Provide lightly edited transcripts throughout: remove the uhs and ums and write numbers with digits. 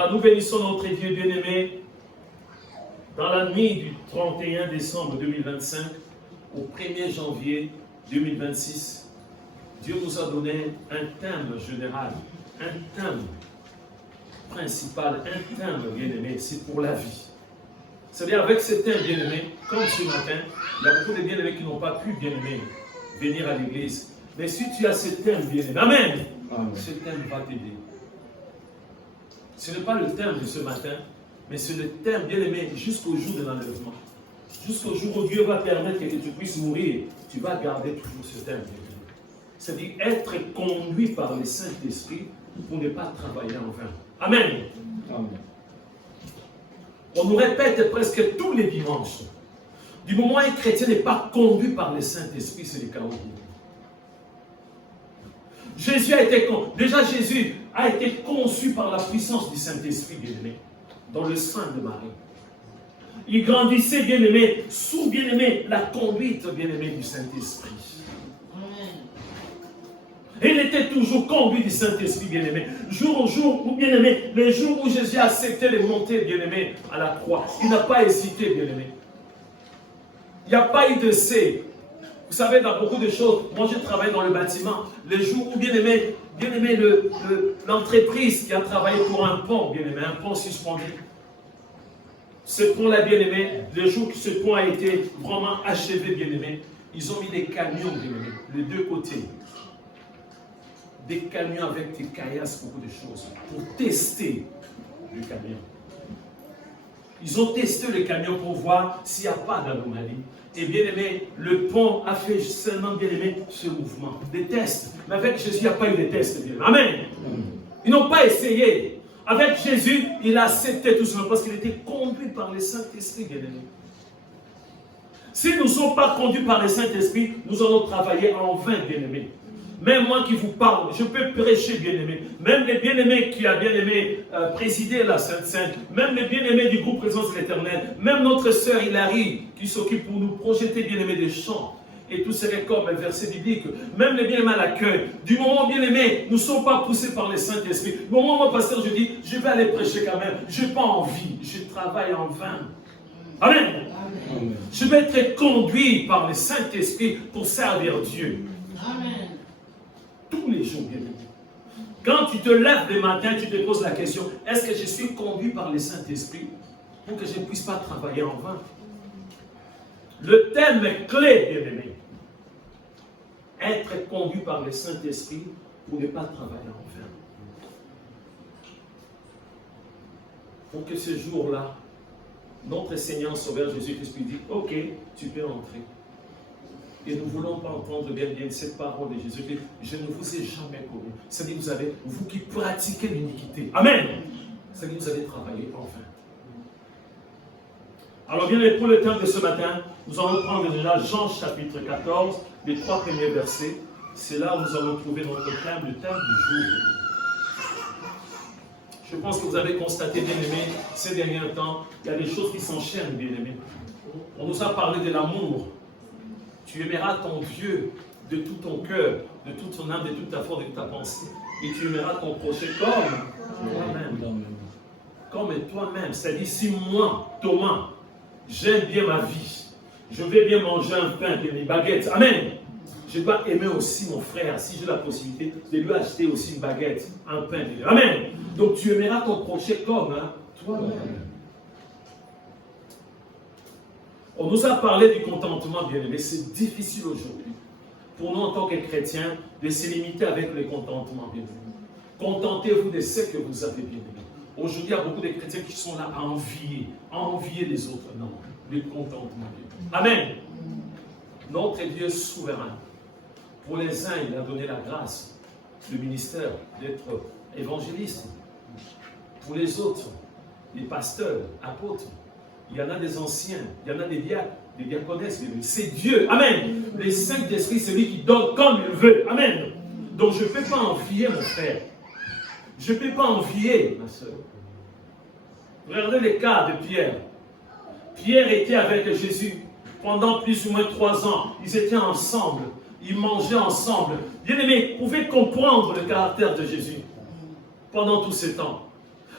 Alors nous bénissons notre Dieu bien-aimé dans la nuit du 31 décembre 2025 au 1er janvier 2026. Dieu nous a donné un thème général, un thème principal, un thème bien-aimé, c'est pour la vie. C'est-à-dire avec ce thème bien-aimé, comme ce matin, il y a beaucoup de bien-aimés qui n'ont pas pu bien-aimé venir à l'église. Mais si tu as ce thème bien-aimé, amen, ce thème va t'aider. Ce n'est pas le thème de ce matin, mais c'est le thème bien-aimé jusqu'au jour de l'enlèvement. Jusqu'au jour où Dieu va permettre que tu puisses mourir, tu vas garder toujours ce thème bien-aimé. C'est-à-dire être conduit par le Saint-Esprit pour ne pas travailler en vain. Amen. Amen. On nous répète presque tous les dimanches. Du moment où un chrétien n'est pas conduit par le Saint-Esprit, c'est le chaos. Jésus a été conçu par la puissance du Saint-Esprit, bien-aimé, dans le sein de Marie. Il grandissait, bien-aimé, sous, bien-aimé, la conduite, bien-aimé, du Saint-Esprit. Il était toujours conduit du Saint-Esprit, bien-aimé. Jour au jour, ou bien-aimé, le jour où Jésus a accepté de monter, bien-aimé, à la croix, il n'a pas hésité, bien-aimé. Il n'y a pas eu de C. Vous savez, dans beaucoup de choses, moi je travaille dans le bâtiment, le jour où, bien-aimé, l'entreprise qui a travaillé pour un pont, bien-aimé, un pont suspendu, ce pont-là, bien-aimé, le jour que ce pont a été vraiment achevé, bien-aimé, ils ont mis des camions, bien-aimé, les deux côtés. Des camions avec des caillasses, beaucoup de choses, pour tester le camion. Ils ont testé le camion pour voir s'il n'y a pas d'anomalie. Et bien aimé, le pont a fait seulement, bien aimé, ce mouvement. Des tests. Mais avec Jésus, il n'y a pas eu de tests, bien aimé. Amen. Ils n'ont pas essayé. Avec Jésus, il a accepté tout cela parce qu'il était conduit par le Saint-Esprit, bien aimé. Si nous ne sommes pas conduits par le Saint-Esprit, nous allons travailler en vain, bien aimé. Même moi qui vous parle, je peux prêcher, bien-aimé. Même les bien-aimés qui a bien-aimé présidé la Sainte-Sainte, même les bien-aimés du groupe Présence de l'Éternel, même notre sœur Hilary qui s'occupe pour nous projeter, bien-aimés, des chants et tous ces records, les versets bibliques, même les bien-aimés à l'accueil. Du moment, bien-aimés, nous ne sommes pas poussés par le Saint-Esprit. Du moment où moi, pasteur, je dis, je vais aller prêcher quand même. Je n'ai pas envie, je travaille en vain. Amen. Amen. Je vais être conduit par le Saint-Esprit pour servir Dieu. Amen. Tous les jours, bien-aimé. Quand tu te lèves le matin, tu te poses la question, est-ce que je suis conduit par le Saint-Esprit pour que je ne puisse pas travailler en vain? Le thème est clé, bien-aimé. Être conduit par le Saint-Esprit pour ne pas travailler en vain. Pour que ce jour-là, notre Seigneur Sauveur Jésus-Christ lui dit, ok, tu peux entrer. Et nous ne voulons pas entendre bien cette parole de Jésus. Je ne vous ai jamais connu. C'est-à-dire que vous qui pratiquez l'iniquité. Amen. C'est-à-dire que vous avez travaillé enfin. Alors bien, pour le thème de ce matin, nous allons prendre déjà Jean chapitre 14, les 3 premiers versets. C'est là où nous allons trouver notre thème, le thème du jour. Je pense que vous avez constaté, bien aimé, ces derniers temps, il y a des choses qui s'enchaînent, bien aimé. On nous a parlé de l'amour. Tu aimeras ton Dieu de tout ton cœur, de toute ton âme, de toute ta force, de toute ta pensée. Et tu aimeras ton prochain comme toi-même. Comme toi-même. C'est-à-dire, si moi, Thomas, j'aime bien ma vie, je vais bien manger un pain, des baguettes. Amen. Je dois aimer aussi mon frère, si j'ai la possibilité de lui acheter aussi une baguette, un pain. Amen. Donc tu aimeras ton prochain comme toi-même. On nous a parlé du contentement, bien aimé. C'est difficile aujourd'hui, pour nous en tant que chrétiens, de se limiter avec le contentement, bien aimé. Contentez-vous de ce que vous avez, bien aimé. Aujourd'hui, il y a beaucoup de chrétiens qui sont là à envier les autres. Non, le contentement, bien aimé. Amen. Notre Dieu souverain. Pour les uns, il a donné la grâce, le ministère d'être évangéliste. Pour les autres, les pasteurs, apôtres. Il y en a des anciens, il y en a des diacres, des diaconesses. C'est Dieu. Amen. Le Saint-Esprit, c'est lui qui donne comme il veut. Amen. Donc je ne peux pas envier mon frère. Je ne peux pas envier ma soeur. Regardez le cas de Pierre. Pierre était avec Jésus pendant plus ou moins 3 ans. Ils étaient ensemble. Ils mangeaient ensemble. Bien-aimés, vous pouvez comprendre le caractère de Jésus pendant tout ce temps.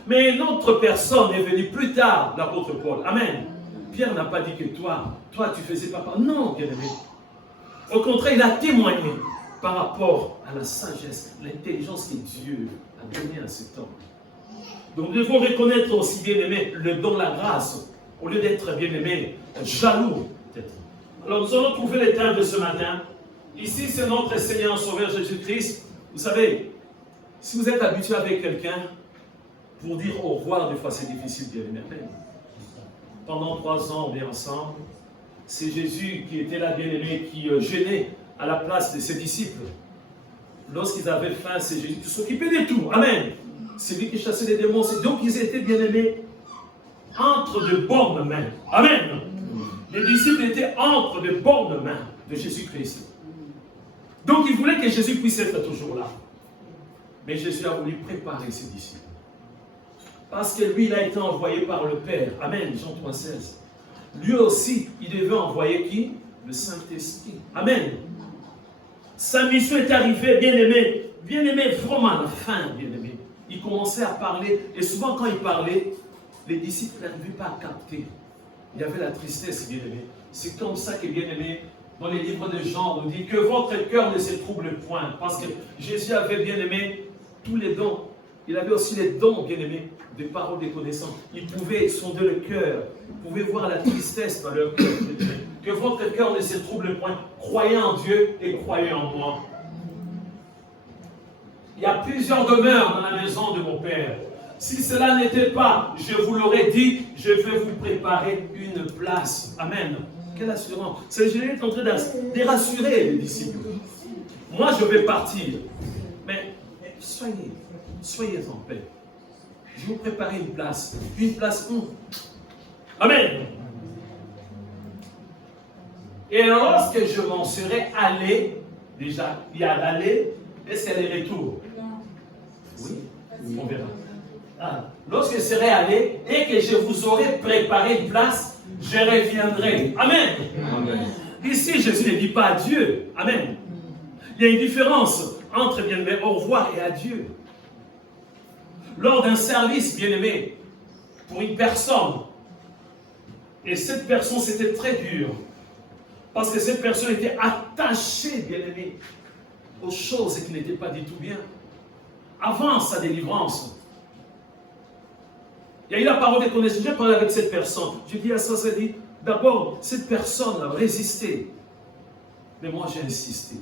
Mais une autre personne est venue plus tard, l'apôtre Paul. Amen. Pierre n'a pas dit que toi tu faisais pas part. Non, bien-aimé. Au contraire, il a témoigné par rapport à la sagesse, l'intelligence que Dieu a donnée à cet homme. Donc nous devons reconnaître aussi, bien-aimé, le don, la grâce, au lieu d'être, bien-aimé, jaloux. Alors nous allons trouver le thème de ce matin. Ici, c'est notre Seigneur Sauveur Jésus-Christ. Vous savez, si vous êtes habitué avec quelqu'un, pour dire au revoir, des fois c'est difficile, bien-aimé. Pendant 3 ans, on est ensemble. C'est Jésus qui était là, bien-aimé, qui gênait à la place de ses disciples. Lorsqu'ils avaient faim, c'est Jésus qui s'occupait de tout. Amen. C'est lui qui chassait les démons. Donc ils étaient, bien-aimés, entre de bonnes mains. Amen. Les disciples étaient entre de bonnes mains de Jésus-Christ. Donc ils voulaient que Jésus puisse être toujours là. Mais Jésus a voulu préparer ses disciples. Parce que lui, il a été envoyé par le Père. Amen. Jean 3,16. Lui aussi, il devait envoyer qui? Le Saint-Esprit. Amen. Sa mission est arrivée, bien-aimé, vraiment à la fin, bien-aimé. Il commençait à parler, et souvent quand il parlait, les disciples n'arrivaient pas à capter. Il y avait la tristesse, bien-aimé. C'est comme ça que, bien-aimé, dans les livres de Jean, on dit que votre cœur ne se trouble point. Parce que Jésus avait, bien-aimé, tous les dons. Il avait aussi les dons, bien-aimés, des paroles, des connaissances. Il pouvait sonder le cœur. Il pouvait voir la tristesse dans leur cœur. Que votre cœur ne se trouble point. Croyez en Dieu et croyez en moi. Il y a plusieurs demeures dans la maison de mon Père. Si cela n'était pas, je vous l'aurais dit, je vais vous préparer une place. Amen. Quelle assurance. C'est Jésus qui est en train de rassurer les disciples. Moi, je vais partir. Mais soyez en paix. Je vais vous préparer une place. Une place où? Amen. Et lorsque je m'en serai allé, déjà, il y a l'aller, est-ce qu'il y a les retours? Oui, on verra. Ah. Lorsque je serai allé et que je vous aurai préparé une place, je reviendrai. Amen. Amen. Ici, Jésus ne dit pas adieu. Amen. Il y a une différence entre bien-aimé au revoir et adieu. Lors d'un service, bien-aimé, pour une personne, et cette personne, c'était très dur, parce que cette personne était attachée, bien-aimé, aux choses qui n'étaient pas du tout bien. Avant sa délivrance, il y a eu la parole de connaissance. J'ai parlé avec cette personne. J'ai dit à ça, j'ai dit, d'abord, cette personne a résisté. Mais moi, j'ai insisté.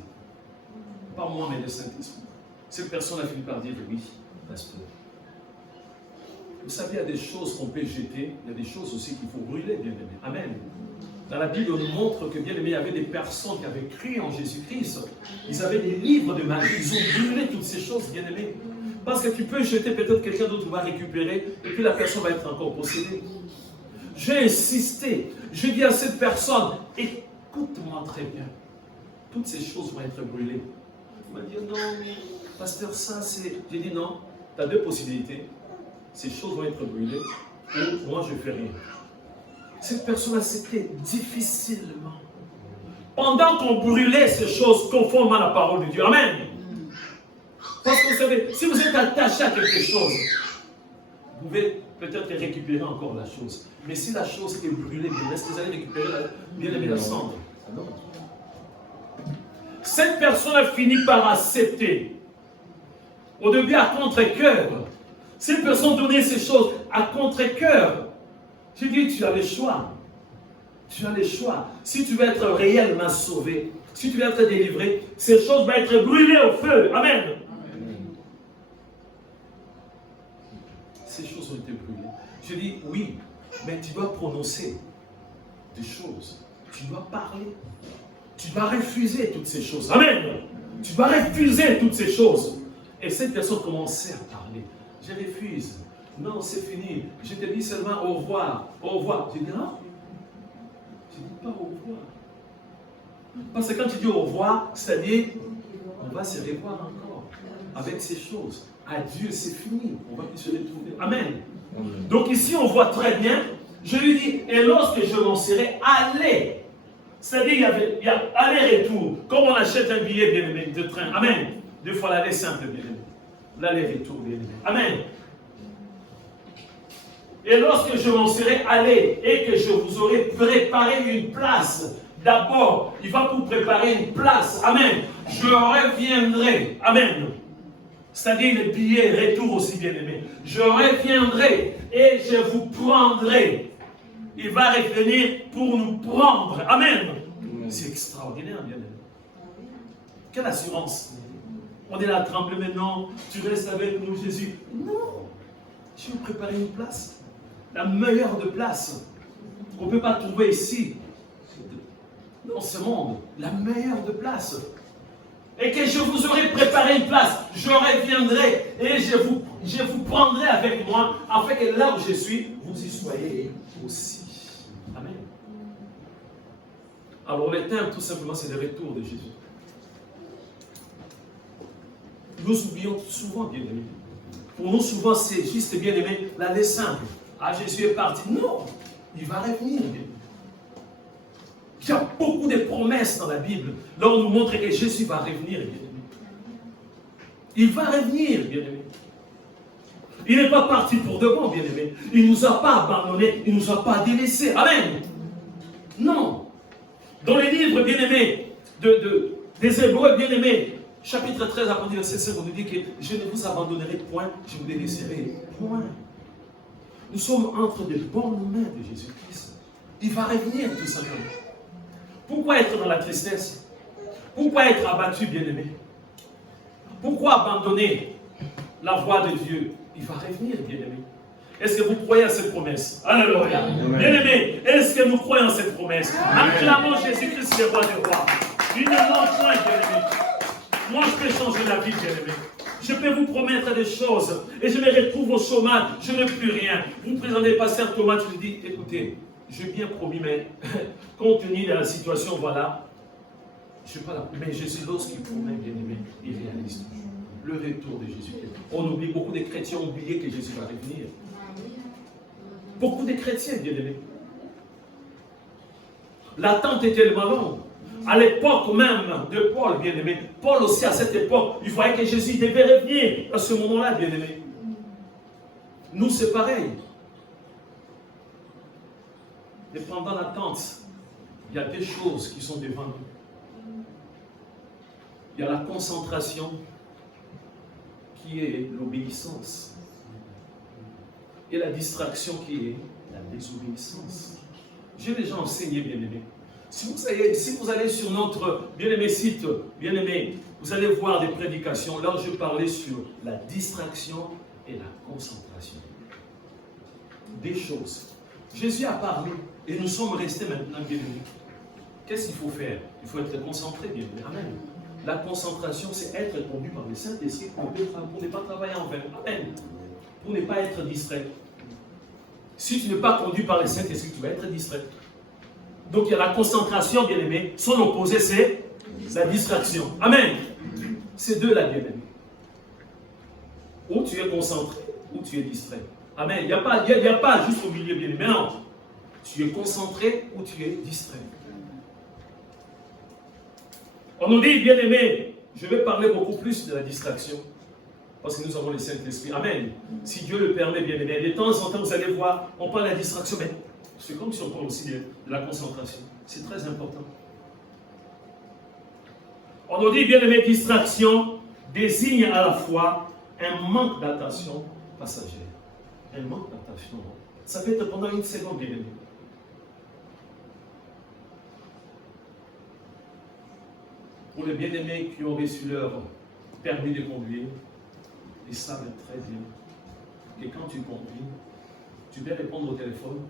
Pas moi, mais le Saint-Esprit. Cette personne a fini par dire, oui, pasteur. Vous savez, il y a des choses qu'on peut jeter, il y a des choses aussi qu'il faut brûler, bien-aimé. Amen. Dans la Bible, on nous montre que, bien-aimé, il y avait des personnes qui avaient cru en Jésus-Christ. Ils avaient des livres de magie. Ils ont brûlé toutes ces choses, bien-aimé. Parce que tu peux jeter, peut-être quelqu'un d'autre va récupérer, et puis la personne va être encore possédée. J'ai insisté. Je dis à cette personne, écoute-moi très bien. Toutes ces choses vont être brûlées. Il m'a dit, non, pasteur, ça c'est... J'ai dit, non, tu as 2 possibilités. Ces choses vont être brûlées, ou moi je ne fais rien. Cette personne acceptait difficilement. Pendant qu'on brûlait ces choses conformément à la parole de Dieu. Amen. Parce que vous savez, si vous êtes attaché à quelque chose, vous pouvez peut-être récupérer encore la chose. Mais si la chose est brûlée, est-ce que vous allez récupérer la cendre? Cette personne a fini par accepter. Au début, à contre-cœur. Cette personne donnait ces choses à contre-cœur. J'ai dit, tu as le choix. Tu as le choix. Si tu veux être réellement sauvé, si tu veux être délivré, ces choses vont être brûlées au feu. Amen. Ces choses ont été brûlées. Je dis, oui, mais tu dois prononcer des choses. Tu dois parler. Tu dois refuser toutes ces choses. Amen. Tu dois refuser toutes ces choses. Et cette personne commençait à parler. Je refuse. Non, c'est fini. Je te dis seulement au revoir. Au revoir. Tu dis, non. Je ne dis pas au revoir. Parce que quand tu dis au revoir, c'est-à-dire, on va se revoir encore avec ces choses. Adieu, c'est fini. On va plus se retrouver. Amen. Donc ici, on voit très bien. Je lui dis, et lorsque je m'en serai allé, c'est-à-dire, il y a aller-retour. Comme on achète un billet, bien-aimé, de train. Amen. 2 fois l'aller simple, bien-aimé. L'aller-retour, bien-aimé. Amen. Et lorsque je m'en serai allé et que je vous aurai préparé une place, d'abord, il va vous préparer une place. Amen. Je reviendrai. Amen. C'est-à-dire les billets retour aussi, bien-aimés. Je reviendrai et je vous prendrai. Il va revenir pour nous prendre. Amen. C'est extraordinaire, bien-aimé. Quelle assurance. On est là, tremble maintenant. Tu restes avec nous, Jésus. Non. Je vais vous préparer une place. La meilleure de place qu'on ne peut pas trouver ici. Dans ce monde. La meilleure de place. Et que je vous aurai préparé une place. Je reviendrai et je vous prendrai avec moi, afin que là où je suis, vous y soyez aussi. Amen. Alors le thème, tout simplement, c'est le retour de Jésus. Nous oublions souvent, bien-aimés. Pour nous, souvent, c'est juste, bien-aimés, l'aller simple. Ah, Jésus est parti. Non, il va revenir, bien-aimés. Il y a beaucoup de promesses dans la Bible. Là, on nous montre que Jésus va revenir, bien-aimé. Il va revenir, bien-aimé. Il n'est pas parti pour de bon, bien-aimé. Il ne nous a pas abandonnés, il ne nous a pas délaissés. Amen. Non. Dans les livres, bien-aimés, des Hébreux, bien-aimés, chapitre 13, à partir du verset 5, on nous dit que je ne vous abandonnerai point, je vous délaisserai point. Nous sommes entre les bonnes mains de Jésus-Christ. Il va revenir, tout simplement. Pourquoi être dans la tristesse? Pourquoi être abattu, bien-aimé? Pourquoi abandonner la voie de Dieu? Il va revenir, bien-aimé. Est-ce que vous croyez à cette promesse? Alléluia. Bien-aimé, est-ce que nous croyons à cette promesse? Acclamons Jésus-Christ, le roi des rois. Il ne manque point, bien-aimé. Moi, je peux changer la vie, bien-aimé. Je peux vous promettre des choses et je me retrouve au chômage, je n'ai plus rien. Vous présentez pasteur Thomas, je lui dis, écoutez, j'ai bien promis, mais compte tenu de la situation, voilà, je ne suis pas là. Mais Jésus, lorsqu'il promet, bien-aimé, il réalise toujours. Le retour de Jésus. On oublie, beaucoup de chrétiens ont oublié que Jésus va revenir. Beaucoup de chrétiens, bien-aimés. L'attente est tellement longue. À l'époque même de Paul, bien-aimé, Paul aussi à cette époque, il voyait que Jésus devait revenir à ce moment-là, bien-aimé. Nous, c'est pareil. Et pendant l'attente, il y a des choses qui sont devant nous. Il y a la concentration qui est l'obéissance. Et la distraction qui est la désobéissance. J'ai déjà enseigné, bien-aimé. Si vous allez sur notre bien-aimé site, bien-aimé, vous allez voir des prédications. Là, je parlais sur la distraction et la concentration. Des choses. Jésus a parlé et nous sommes restés maintenant, bien-aimés. Qu'est-ce qu'il faut faire? Il faut être concentré, bien-aimé. Amen. La concentration, c'est être conduit par le Saint-Esprit pour ne pas travailler en vain. Amen. Pour ne pas être distrait. Si tu n'es pas conduit par le Saint-Esprit, tu vas être distrait. Donc il y a la concentration, bien-aimé. Son opposé, c'est la distraction. Amen. C'est deux là, bien-aimé. Ou tu es concentré, ou tu es distrait. Amen. Il n'y a pas juste au milieu, bien-aimé. Non. Tu es concentré ou tu es distrait. On nous dit, bien-aimé, je vais parler beaucoup plus de la distraction. Parce que nous avons le Saint-Esprit. Amen. Si Dieu le permet, bien-aimé. De temps en temps, vous allez voir, on parle de la distraction, mais c'est comme si on parle aussi de la concentration. C'est très important. On nous dit, bien-aimé, distraction désigne à la fois un manque d'attention passagère. Un manque d'attention. Ça peut être pendant une seconde, bien-aimé. Pour les bien-aimés qui ont reçu leur permis de conduire, ils savent très bien que quand tu conduis, tu peux répondre au téléphone.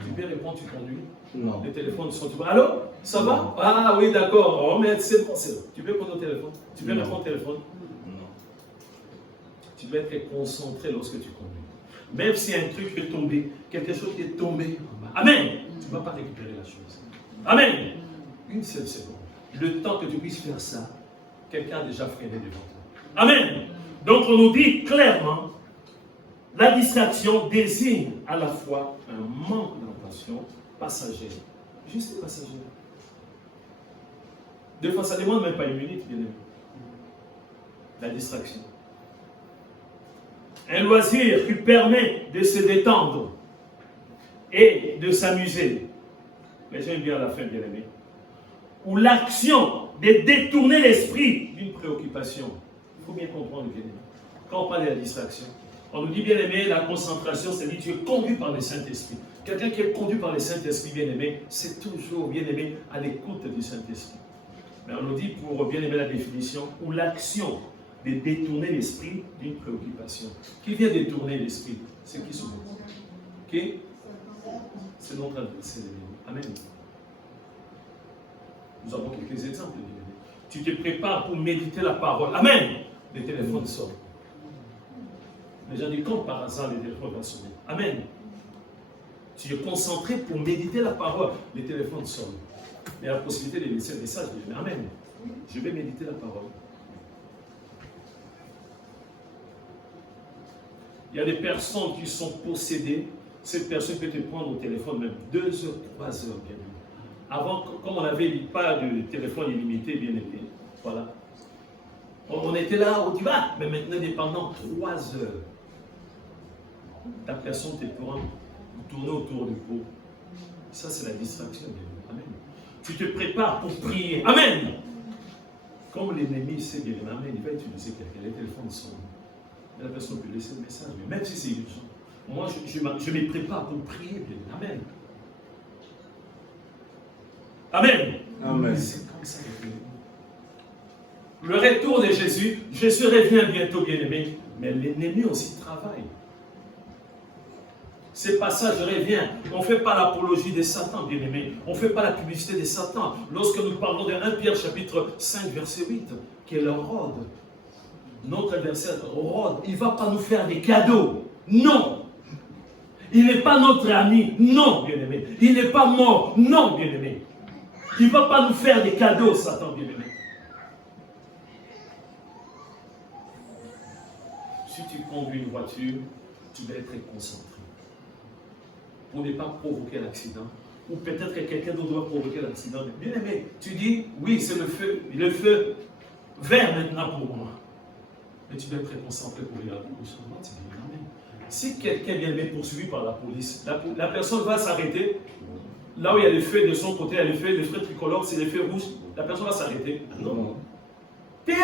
Tu peux répondre, tu conduis. Non. Les téléphones sont toujours. Allô? Ça va? Ah oui, d'accord. Oh, mais c'est bon, c'est bon. Tu peux répondre au téléphone. Tu peux répondre au téléphone. Non. Tu peux être concentré lorsque tu conduis. Même si un truc est tombé, quelque chose qui est tombé. Amen. Tu ne vas pas récupérer la chose. Amen. Une seule seconde. Le temps que tu puisses faire ça, quelqu'un a déjà freiné devant toi. Amen. Donc on nous dit clairement, la distraction désigne à la fois un manque d'attention passagère. Juste passagère. Des fois, ça ne demande même pas une minute, bien aimé. La distraction. Un loisir qui permet de se détendre et de s'amuser. Mais j'aime bien la fin, bien aimé. Ou l'action de détourner l'esprit d'une préoccupation. Il faut bien comprendre, bien aimé. Quand on parle de la distraction, on nous dit, bien aimé, la concentration, c'est-à-dire tu es conduit par le Saint-Esprit. Quelqu'un qui est conduit par le Saint-Esprit, bien aimé, c'est toujours, bien aimé, à l'écoute du Saint-Esprit. Mais on nous dit, pour bien aimer la définition, ou l'action de détourner l'esprit d'une préoccupation. Qui vient détourner l'esprit? C'est qui ce mot? Qui? C'est notre adversaire. Amen. Nous avons quelques exemples. Tu te prépares pour méditer la parole. Amen. Les téléphones sonnent. Les gens disent, comme par hasard, les téléphones vont sonner. Amen. Tu es concentré pour méditer la parole. Les téléphones sonnent. Il y a la possibilité de laisser un message. Amen. Je vais méditer la parole. Il y a des personnes qui sont possédées. Cette personne peut te prendre au téléphone même 2 heures, 3 heures, bien aimé. Avant, comme on n'avait pas de téléphone illimité, bien aimé, voilà. On était là, on dit, ah, mais maintenant, pendant 3 heures, ta personne te prend, tourner autour du pot. Ça, c'est la distraction, bien aimé. Amen. Tu te prépares pour prier. Amen. Comme l'ennemi sait bien aimé, amen, il va utiliser quelqu'un, les téléphones sont. La personne peut laisser le message, mais même si c'est urgent. Moi, je me prépare pour prier. Amen. Amen. Amen. C'est comme ça. Le retour de Jésus, Jésus revient bientôt, bien-aimé, mais l'ennemi aussi travaille. Ces passages reviennent. On ne fait pas l'apologie de Satan, bien-aimé. On ne fait pas la publicité de Satan. Lorsque nous parlons de 1 Pierre chapitre 5, verset 8, qui est le rôde. Notre adversaire, rôde, il ne va pas nous faire des cadeaux. Non. Il n'est pas notre ami. Non, bien-aimé. Il n'est pas mort. Non, bien-aimé. Il ne va pas nous faire des cadeaux, Satan, bien-aimé. Si tu conduis une voiture, tu dois être concentré. Pour ne pas provoquer l'accident. Ou peut-être que quelqu'un d'autre doit provoquer l'accident. Bien-aimé, tu dis, oui, c'est le feu vert maintenant pour moi. Mais tu dois être concentré pour regarder le changement. Tu dis, amen. Si quelqu'un vient d'être poursuivi par la police, la personne va s'arrêter. Là où il y a les feux de son côté, il y a les feux tricolores, c'est les feux rouges. La personne va s'arrêter. Non. Bien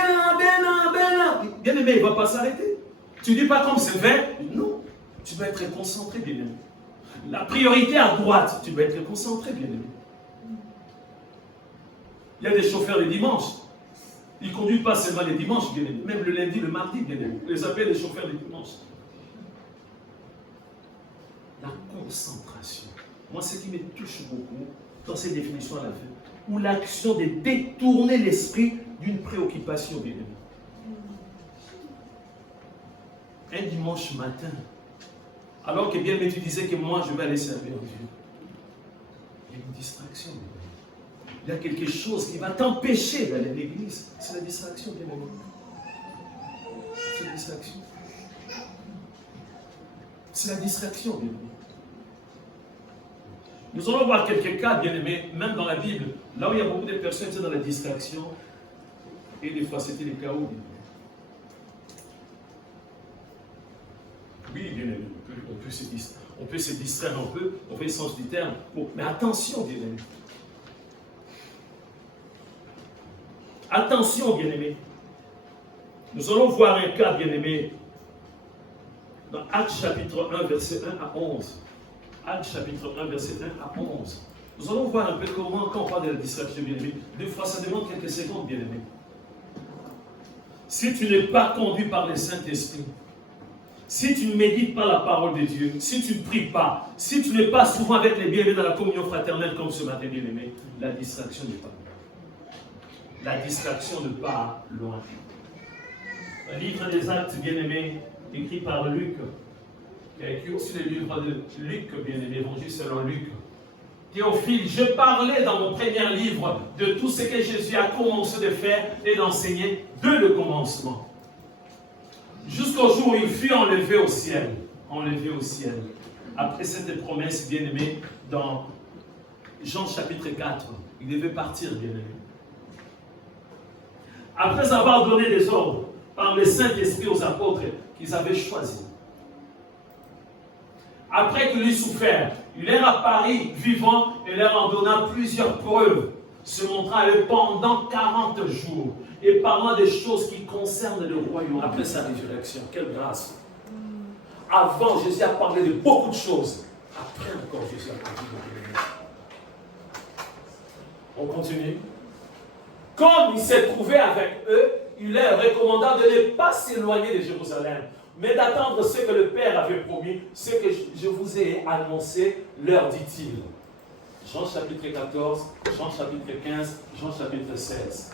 aimé, il ne va pas s'arrêter. Tu ne dis pas comme c'est vert. Non. Tu dois être concentré, bien aimé. La priorité à droite, tu dois être concentré, bien aimé. Il y a des chauffeurs les dimanches. Ils ne conduisent pas seulement les dimanches, bien aimé. Même le lundi, le mardi, bien aimé. On les appelle les chauffeurs les dimanches. La concentration. Moi, ce qui me touche beaucoup dans ces définitions à la fin, ou l'action de détourner l'esprit d'une préoccupation, bien aimé. Un dimanche matin, alors que bien aimé, tu disais que moi, je vais aller servir Dieu. Il y a une distraction, bien aimé. Il y a quelque chose qui va t'empêcher d'aller à l'église. C'est la distraction, bien aimé. C'est la distraction. C'est la distraction, bien aimé. Nous allons voir quelques cas, bien aimés, même dans la Bible, là où il y a beaucoup de personnes qui sont dans la distraction, et des fois c'était les chaos, bien aimé. Oui, bien aimé, on peut se distraire un peu, on fait le sens du terme, mais attention, bien aimé. Attention, bien aimé. Nous allons voir un cas, bien aimé, dans Actes chapitre 1, verset 1 à 11. Actes chapitre 1, verset 1 à 11. Nous allons voir un peu comment, quand on parle de la distraction, bien aimé, des fois ça demande quelques secondes, bien aimé. Si tu n'es pas conduit par le Saint-Esprit, si tu ne médites pas la parole de Dieu, si tu ne pries pas, si tu n'es pas souvent avec les bien-aimés dans la communion fraternelle comme ce matin, bien-aimé, la distraction n'est pas loin. La distraction n'est pas loin. Un livre des Actes, bien-aimé, écrit par Luc, qui a écrit aussi le livre de Luc, bien-aimé, Évangile selon Luc. Théophile, je parlais dans mon premier livre de tout ce que Jésus a commencé de faire et d'enseigner dès le commencement. Jusqu'au jour où il fut enlevé au ciel. Enlevé au ciel. Après cette promesse, bien-aimé, dans Jean chapitre 4, il devait partir, bien-aimé. Après avoir donné des ordres par le Saint-Esprit aux apôtres qu'ils avaient choisis, après qu'il eut souffert, il leur apparut vivant et leur en donna plusieurs preuves, se montrant à eux pendant 40 jours et parlant des choses qui concernent le royaume. Après sa résurrection, quelle grâce! Avant, Jésus a parlé de beaucoup de choses. Après encore, Jésus a parlé de beaucoup de choses. On continue. Comme il s'est trouvé avec eux, il leur recommanda de ne pas s'éloigner de Jérusalem, mais d'attendre ce que le Père avait promis, ce que je vous ai annoncé, leur dit-il. Jean chapitre 14, Jean chapitre 15, Jean chapitre 16.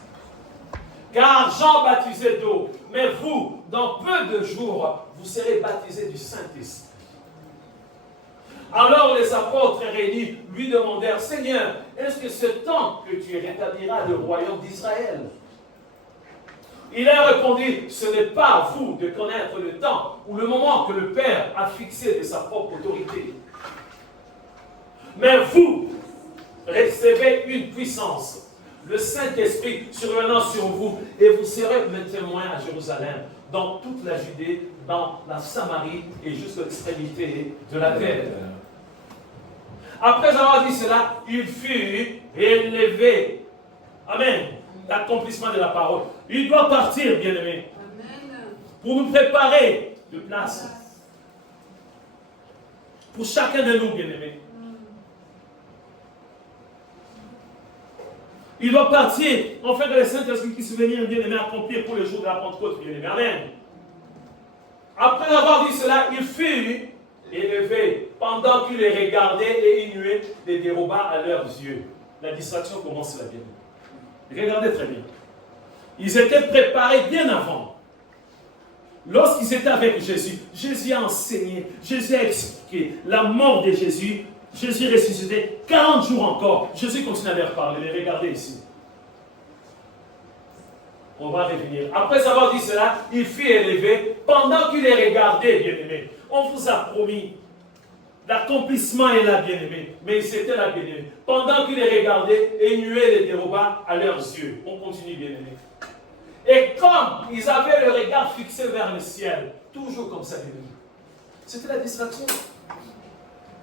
Car Jean baptisait d'eau, mais vous, dans peu de jours, vous serez baptisés du Saint-Esprit. Alors les apôtres réunis lui demandèrent, Seigneur, est-ce que ce temps que tu rétabliras le royaume d'Israël? Il leur répondit, ce n'est pas à vous de connaître le temps ou le moment que le Père a fixé de sa propre autorité. Mais vous recevez une puissance, le Saint-Esprit survenant sur vous, et vous serez mes témoins à Jérusalem, dans toute la Judée, dans la Samarie et jusqu'à l'extrémité de la terre. Après avoir dit cela, il fut élevé. Amen. L'accomplissement de la parole. Il doit partir, bien-aimés, pour nous préparer de place. Pour chacun de nous, bien-aimés. Il doit partir, en fait, que le Saint-Esprit puisse venir, bien-aimés, accomplir pour le jour de la Pentecôte, bien-aimés. Amen. Après avoir dit cela, il fut élevé. Pendant qu'il les regardait et il les déroba à leurs yeux. La distraction commence là, bien. Regardez très bien. Ils étaient préparés bien avant. Lorsqu'ils étaient avec Jésus, Jésus a enseigné, Jésus a expliqué la mort de Jésus. Jésus ressuscité 40 jours encore. Jésus continue à leur parler. Les regardez ici. On va revenir. Après avoir dit cela, il fut élevé. Pendant qu'il les regardait, bien-aimés, on vous a promis. L'accomplissement est là, bien-aimé. Mais c'était là, bien-aimé. Pendant qu'ils les regardaient, Emmanuel les déroba à leurs yeux. On continue, bien-aimé. Et comme ils avaient le regard fixé vers le ciel, toujours comme ça, bien-aimé. C'était la distraction.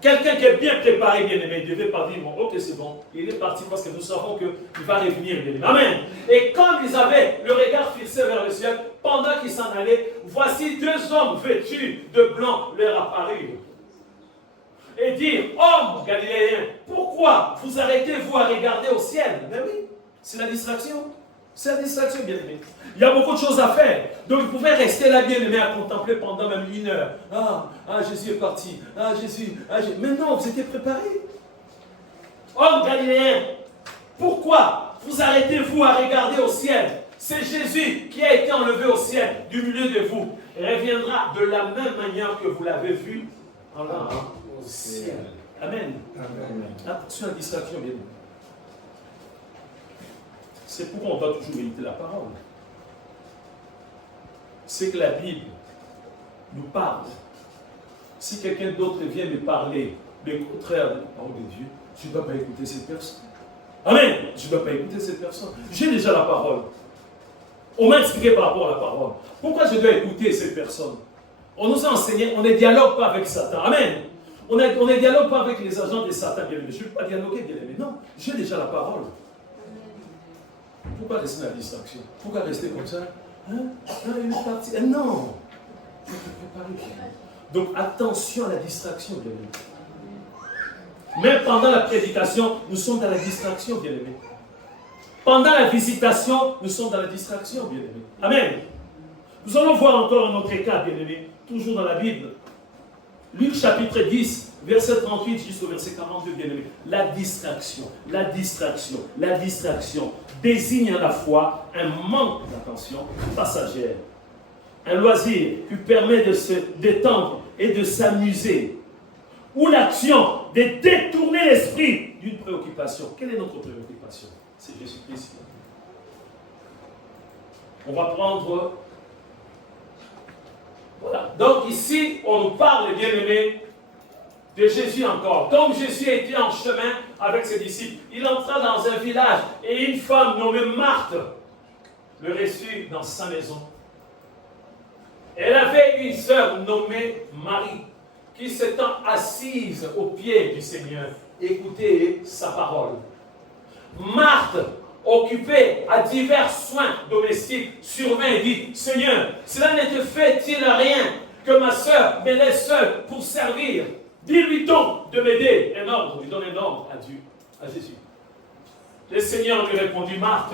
Quelqu'un qui est bien préparé, bien-aimé, ne devait pas dire, bon, ok, c'est bon. Il est parti parce que nous savons qu'il va revenir, bien-aimé. Amen. Et comme ils avaient le regard fixé vers le ciel, pendant qu'ils s'en allaient, voici deux hommes vêtus de blanc leur apparurent. Et dire, homme galiléen, pourquoi vous arrêtez-vous à regarder au ciel? Mais oui, c'est la distraction. C'est la distraction, bien-aimé. Il y a beaucoup de choses à faire. Donc, vous pouvez rester là, bien-aimé, à contempler pendant même 1 heure. Jésus est parti. Jésus. Mais non, vous étiez préparés. Homme galiléen, pourquoi vous arrêtez-vous à regarder au ciel? C'est Jésus qui a été enlevé au ciel du milieu de vous. Il reviendra de la même manière que vous l'avez vu au ciel. Amen. Amen. Attention à la distraction, bien. C'est pourquoi on doit toujours méditer la parole. C'est que la Bible nous parle. Si quelqu'un d'autre vient me parler le contraire de la parole de Dieu, je ne dois pas écouter cette personne. Amen. Je ne dois pas écouter cette personne. J'ai déjà la parole. On m'a expliqué par rapport à la parole. Pourquoi je dois écouter cette personne? On nous a enseigné, on ne dialogue pas avec Satan. Amen. On ne dialogue pas avec les agents de Satan, bien aimé. Je ne veux pas dialoguer, bien aimé. Non, j'ai déjà la parole. Pourquoi rester dans la distraction? Pourquoi rester comme ça? Il est parti. Non. Je vais te préparer. Donc attention à la distraction, bien aimé. Même pendant la prédication, nous sommes dans la distraction, bien aimé. Pendant la visitation, nous sommes dans la distraction, bien aimé. Amen. Nous allons voir encore un autre cas, bien aimé, toujours dans la Bible. Luc chapitre 10, verset 38 jusqu'au verset 42, bien aimé. La distraction désigne à la fois un manque d'attention passagère, un loisir qui permet de se détendre et de s'amuser, ou l'action de détourner l'esprit d'une préoccupation. Quelle est notre préoccupation? C'est Jésus-Christ. On va prendre... Voilà. Donc ici, on nous parle, bien aimé, de Jésus encore. Comme Jésus était en chemin avec ses disciples, il entra dans un village et une femme nommée Marthe le reçut dans sa maison. Elle avait une sœur nommée Marie qui s'étant assise aux pieds du Seigneur, écoutait sa parole. Marthe, occupée à divers soins domestiques, survint et dit, Seigneur, cela ne te fait-il rien que ma sœur me laisse seule pour servir? Dis-lui donc de m'aider. Un ordre, lui donne un ordre à Dieu, à Jésus. Le Seigneur lui répondit, Marthe,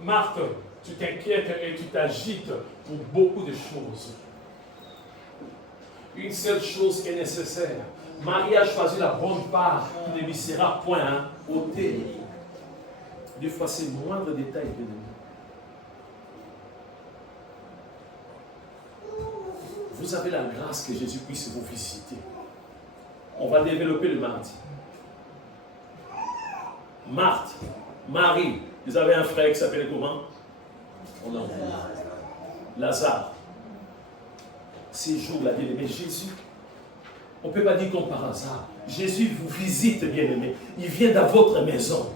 Marthe, tu t'inquiètes et tu t'agites pour beaucoup de choses. Une seule chose est nécessaire. Marie a choisi la bonne part qui ne lui sera point ôtée. Des fois, c'est le moindre détail, bien aimé. Vous avez la grâce que Jésus puisse vous visiter. On va développer le mardi. Marthe, Marie, vous avez un frère qui s'appelle comment? On a oublié. Lazare. Ces jours-là, bien aimé, Jésus, on ne peut pas dire comme par hasard. Jésus vous visite, bien aimé. Il vient dans votre maison.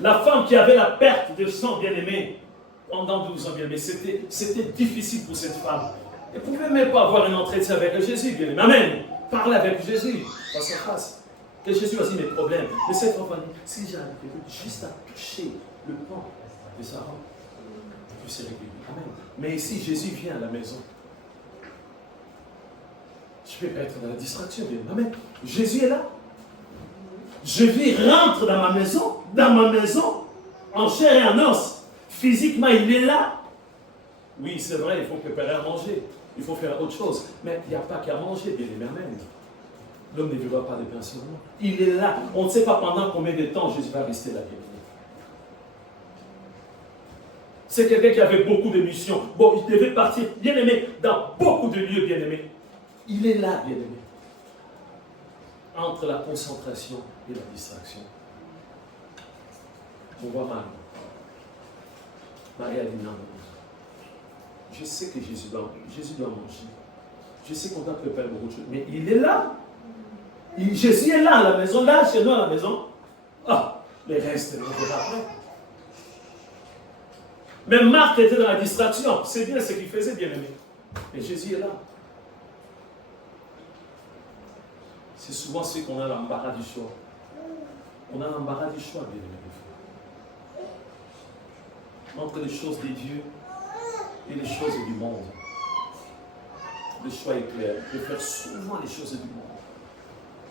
La femme qui avait la perte de sang, bien aimé, pendant 12 ans, bien aimé, c'était difficile pour cette femme. Elle ne pouvait même pas avoir un entretien avec Jésus, bien aimé. Amen. Parler avec Jésus, face à face. Et Jésus a dit mes problèmes. Mais cette femme a dit, si j'arrive juste à toucher le pan de sa robe, je serai guéri. Amen. Mais ici, Jésus vient à la maison. Je ne peux pas être dans la distraction, bien aimé. Amen. Jésus est là. Jésus rentre dans ma maison, en chair et en os. Physiquement, il est là. Oui, c'est vrai, il faut préparer à manger. Il faut faire autre chose. Mais il n'y a pas qu'à manger, bien aimé. Amen. L'homme ne vivra pas de pain seulement. Il est là. On ne sait pas pendant combien de temps Jésus va rester là, bien aimé. C'est quelqu'un qui avait beaucoup de missions. Bon, il devait partir, bien aimé, dans beaucoup de lieux, bien aimé. Il est là, bien aimé. Entre la concentration et la distraction. On voit Marie. Marie a dit non. Je sais que Jésus doit manger. Je sais qu'on doit préparer beaucoup de choses. Mais il est là. Jésus est là à la maison, là, chez nous à la maison. Ah, les restes, on verra après. Mais Marthe était dans la distraction. C'est bien ce qu'il faisait, bien aimé. Et Jésus est là. C'est souvent ce qu'on a l'embarras du choix. On a l'embarras du choix, bien aimé. Entre les choses de Dieu et les choses du monde. Le choix est clair. De faire souvent les choses du monde.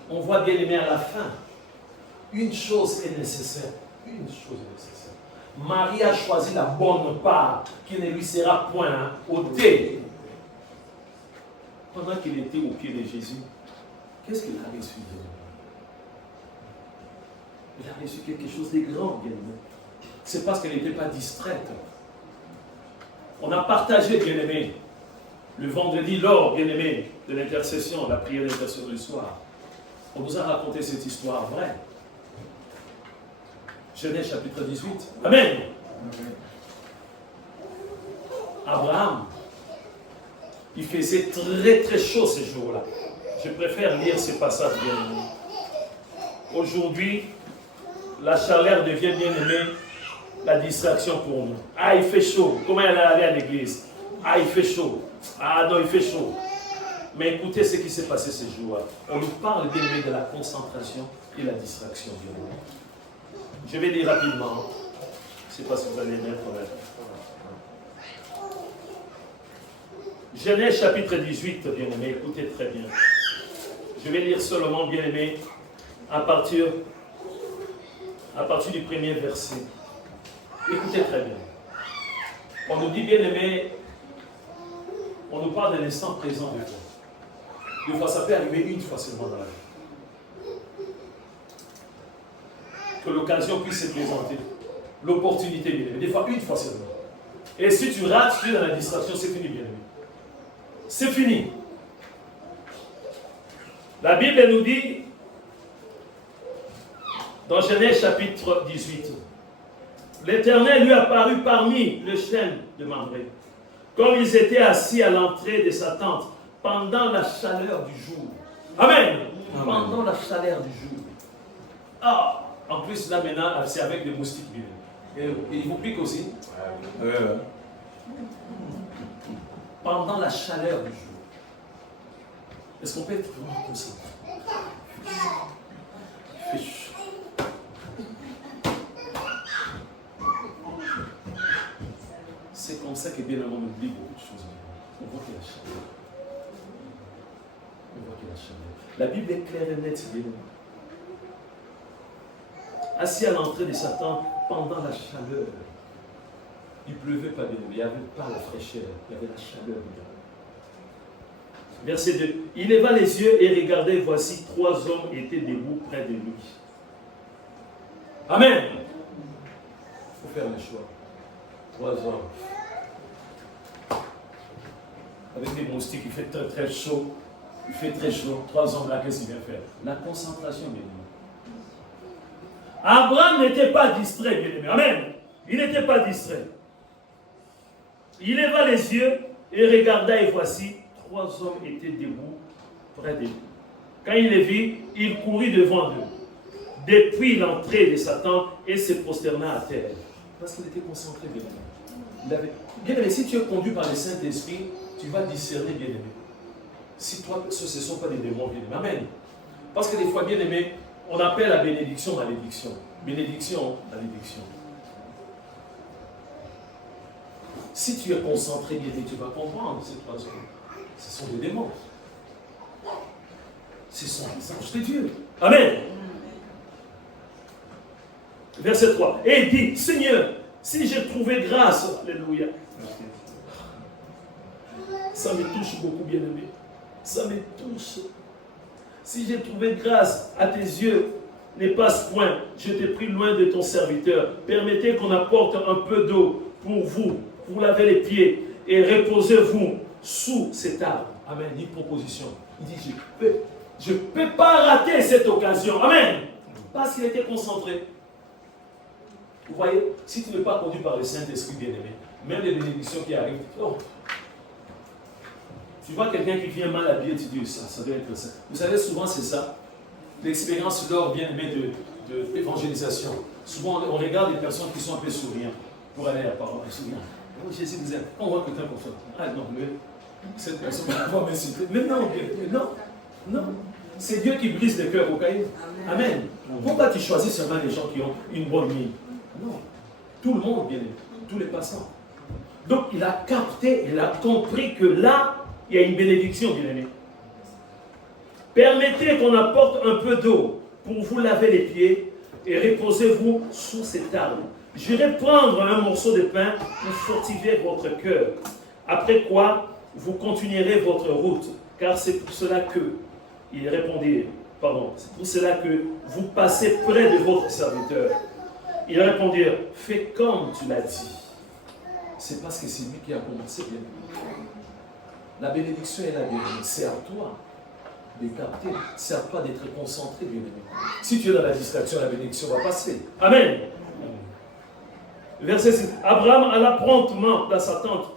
On voit bien aimé à la fin. Une chose est nécessaire. Une chose est nécessaire. Marie a choisi la bonne part qui ne lui sera point ôtée. Pendant qu'il était au pied de Jésus, qu'est-ce qu'il a reçu? Il a reçu quelque chose de grand, bien aimé. C'est parce qu'elle n'était pas distraite. On a partagé, bien aimé, le vendredi, lors, bien aimé, de l'intercession, la prière d'intercession du soir. On vous a raconté cette histoire vraie. Genèse chapitre 18. Amen. Abraham, il faisait très très chaud ces jours-là. Je préfère lire ces passages bien aimés. Aujourd'hui, la chaleur devient bien aimée la distraction pour nous. Ah, il fait chaud. Comment elle est allée à l'église? Ah, il fait chaud. Ah non, il fait chaud. Mais écoutez ce qui s'est passé ces jours-là. On nous parle bien aimé de la concentration et la distraction. Bien aimé. Je vais lire rapidement. Je ne sais pas si vous allez mettre. Genèse chapitre 18, bien aimé, écoutez très bien. Je vais lire seulement, bien aimé, à partir du premier verset. Écoutez très bien. On nous dit, bien aimé, on nous parle de l'instant présent de toi. Des fois, ça peut arriver une fois seulement dans la vie. Que l'occasion puisse se présenter. L'opportunité, bien aimé. Des fois, une fois seulement. Et si tu rates, tu es dans la distraction, c'est fini, bien aimé. C'est fini. La Bible nous dit, dans Genèse chapitre 18, l'Éternel lui apparut parmi les chênes de Mamré, comme ils étaient assis à l'entrée de sa tente, pendant la chaleur du jour. Amen. Amen. Pendant la chaleur du jour. Ah, en plus, là maintenant, c'est avec des moustiques. Et il vous pique aussi. pendant la chaleur du jour. Est-ce qu'on peut être vraiment concentré? Il fait chaud. C'est comme ça que bien avant on oublie beaucoup de choses. On voit qu'il y a la chaleur. On voit qu'il y a la chaleur. La Bible est claire et nette, bien aimé. Assis à l'entrée de Satan pendant la chaleur. Il ne pleuvait pas, bien aimé. Il n'y avait pas la fraîcheur. Il y avait la chaleur. Verset 2. Il leva les yeux et regardait, voici 3 hommes étaient debout près de lui. Amen. Il faut faire le choix. 3 hommes. Avec des moustiques, il fait très très chaud. Il fait très chaud. 3 hommes là, qu'est-ce qu'il vient faire? La concentration, bien aimé. Abraham n'était pas distrait, bien aimé. Amen. Il n'était pas distrait. Il leva les yeux et regarda, et voici 3 hommes étaient debout près de lui. Quand il les vit, il courut devant eux, depuis l'entrée de sa tente, et se prosterna à terre. Parce qu'il était concentré, bien aimé. Bien aimé, si tu es conduit par le Saint-Esprit, tu vas discerner, bien aimé. Si toi, ce ne sont pas des démons, bien aimé. Amen. Parce que des fois, bien aimé, on appelle la bénédiction malédiction. Bénédiction, malédiction. Si tu es concentré, bien aimé, tu vas comprendre ces 3 hommes. Ce sont des démons. Ce sont les anges de Dieu. Amen. Verset 3. Et il dit, Seigneur, si j'ai trouvé grâce, alléluia. Ça me touche beaucoup, bien-aimé. Ça me touche. Si j'ai trouvé grâce à tes yeux, n'aie pas ce point. Je t'ai pris loin de ton serviteur. Permettez qu'on apporte un peu d'eau pour vous laver les pieds et reposez-vous sous cet arbre. Amen. Une proposition. Il dit, je ne peux pas rater cette occasion. Amen. Parce qu'il était concentré. Vous voyez, si tu n'es pas conduit par le Saint-Esprit, bien-aimé, même les bénédictions qui arrivent, oh, tu vois quelqu'un qui vient mal habillé, tu dis, ça doit être ça. Vous savez, souvent c'est ça. L'expérience lors, bien-aimé, de l'évangélisation. Souvent, on regarde des personnes qui sont un peu souriantes pour aller à la parole. Oh, Jésus vous aime. On voit quelqu'un comme ça. Ah non, cette personne va avoir m'insulter. Mais non, non. C'est Dieu qui brise les cœurs au cahier. Amen. Pourquoi tu choisis seulement les gens qui ont une bonne mine? Non. Tout le monde, bien aimé. Tous les passants. Donc, il a capté, il a compris que là, il y a une bénédiction, bien aimé. Permettez qu'on apporte un peu d'eau pour vous laver les pieds et reposez-vous sous cet arbre. J'irai prendre un morceau de pain pour fortifier votre cœur. Après quoi, vous continuerez votre route, car c'est pour cela que, il répondit, c'est pour cela que vous passez près de votre serviteur. Ils répondirent, fais comme tu l'as dit. C'est parce que c'est lui qui a commencé, bien aimé. La bénédiction est là, bien aimé. C'est à toi de capter, c'est à toi d'être concentré, bien aimé. Si tu es dans la distraction, la bénédiction va passer. Amen. Verset 6. Abraham alla promptement dans sa tente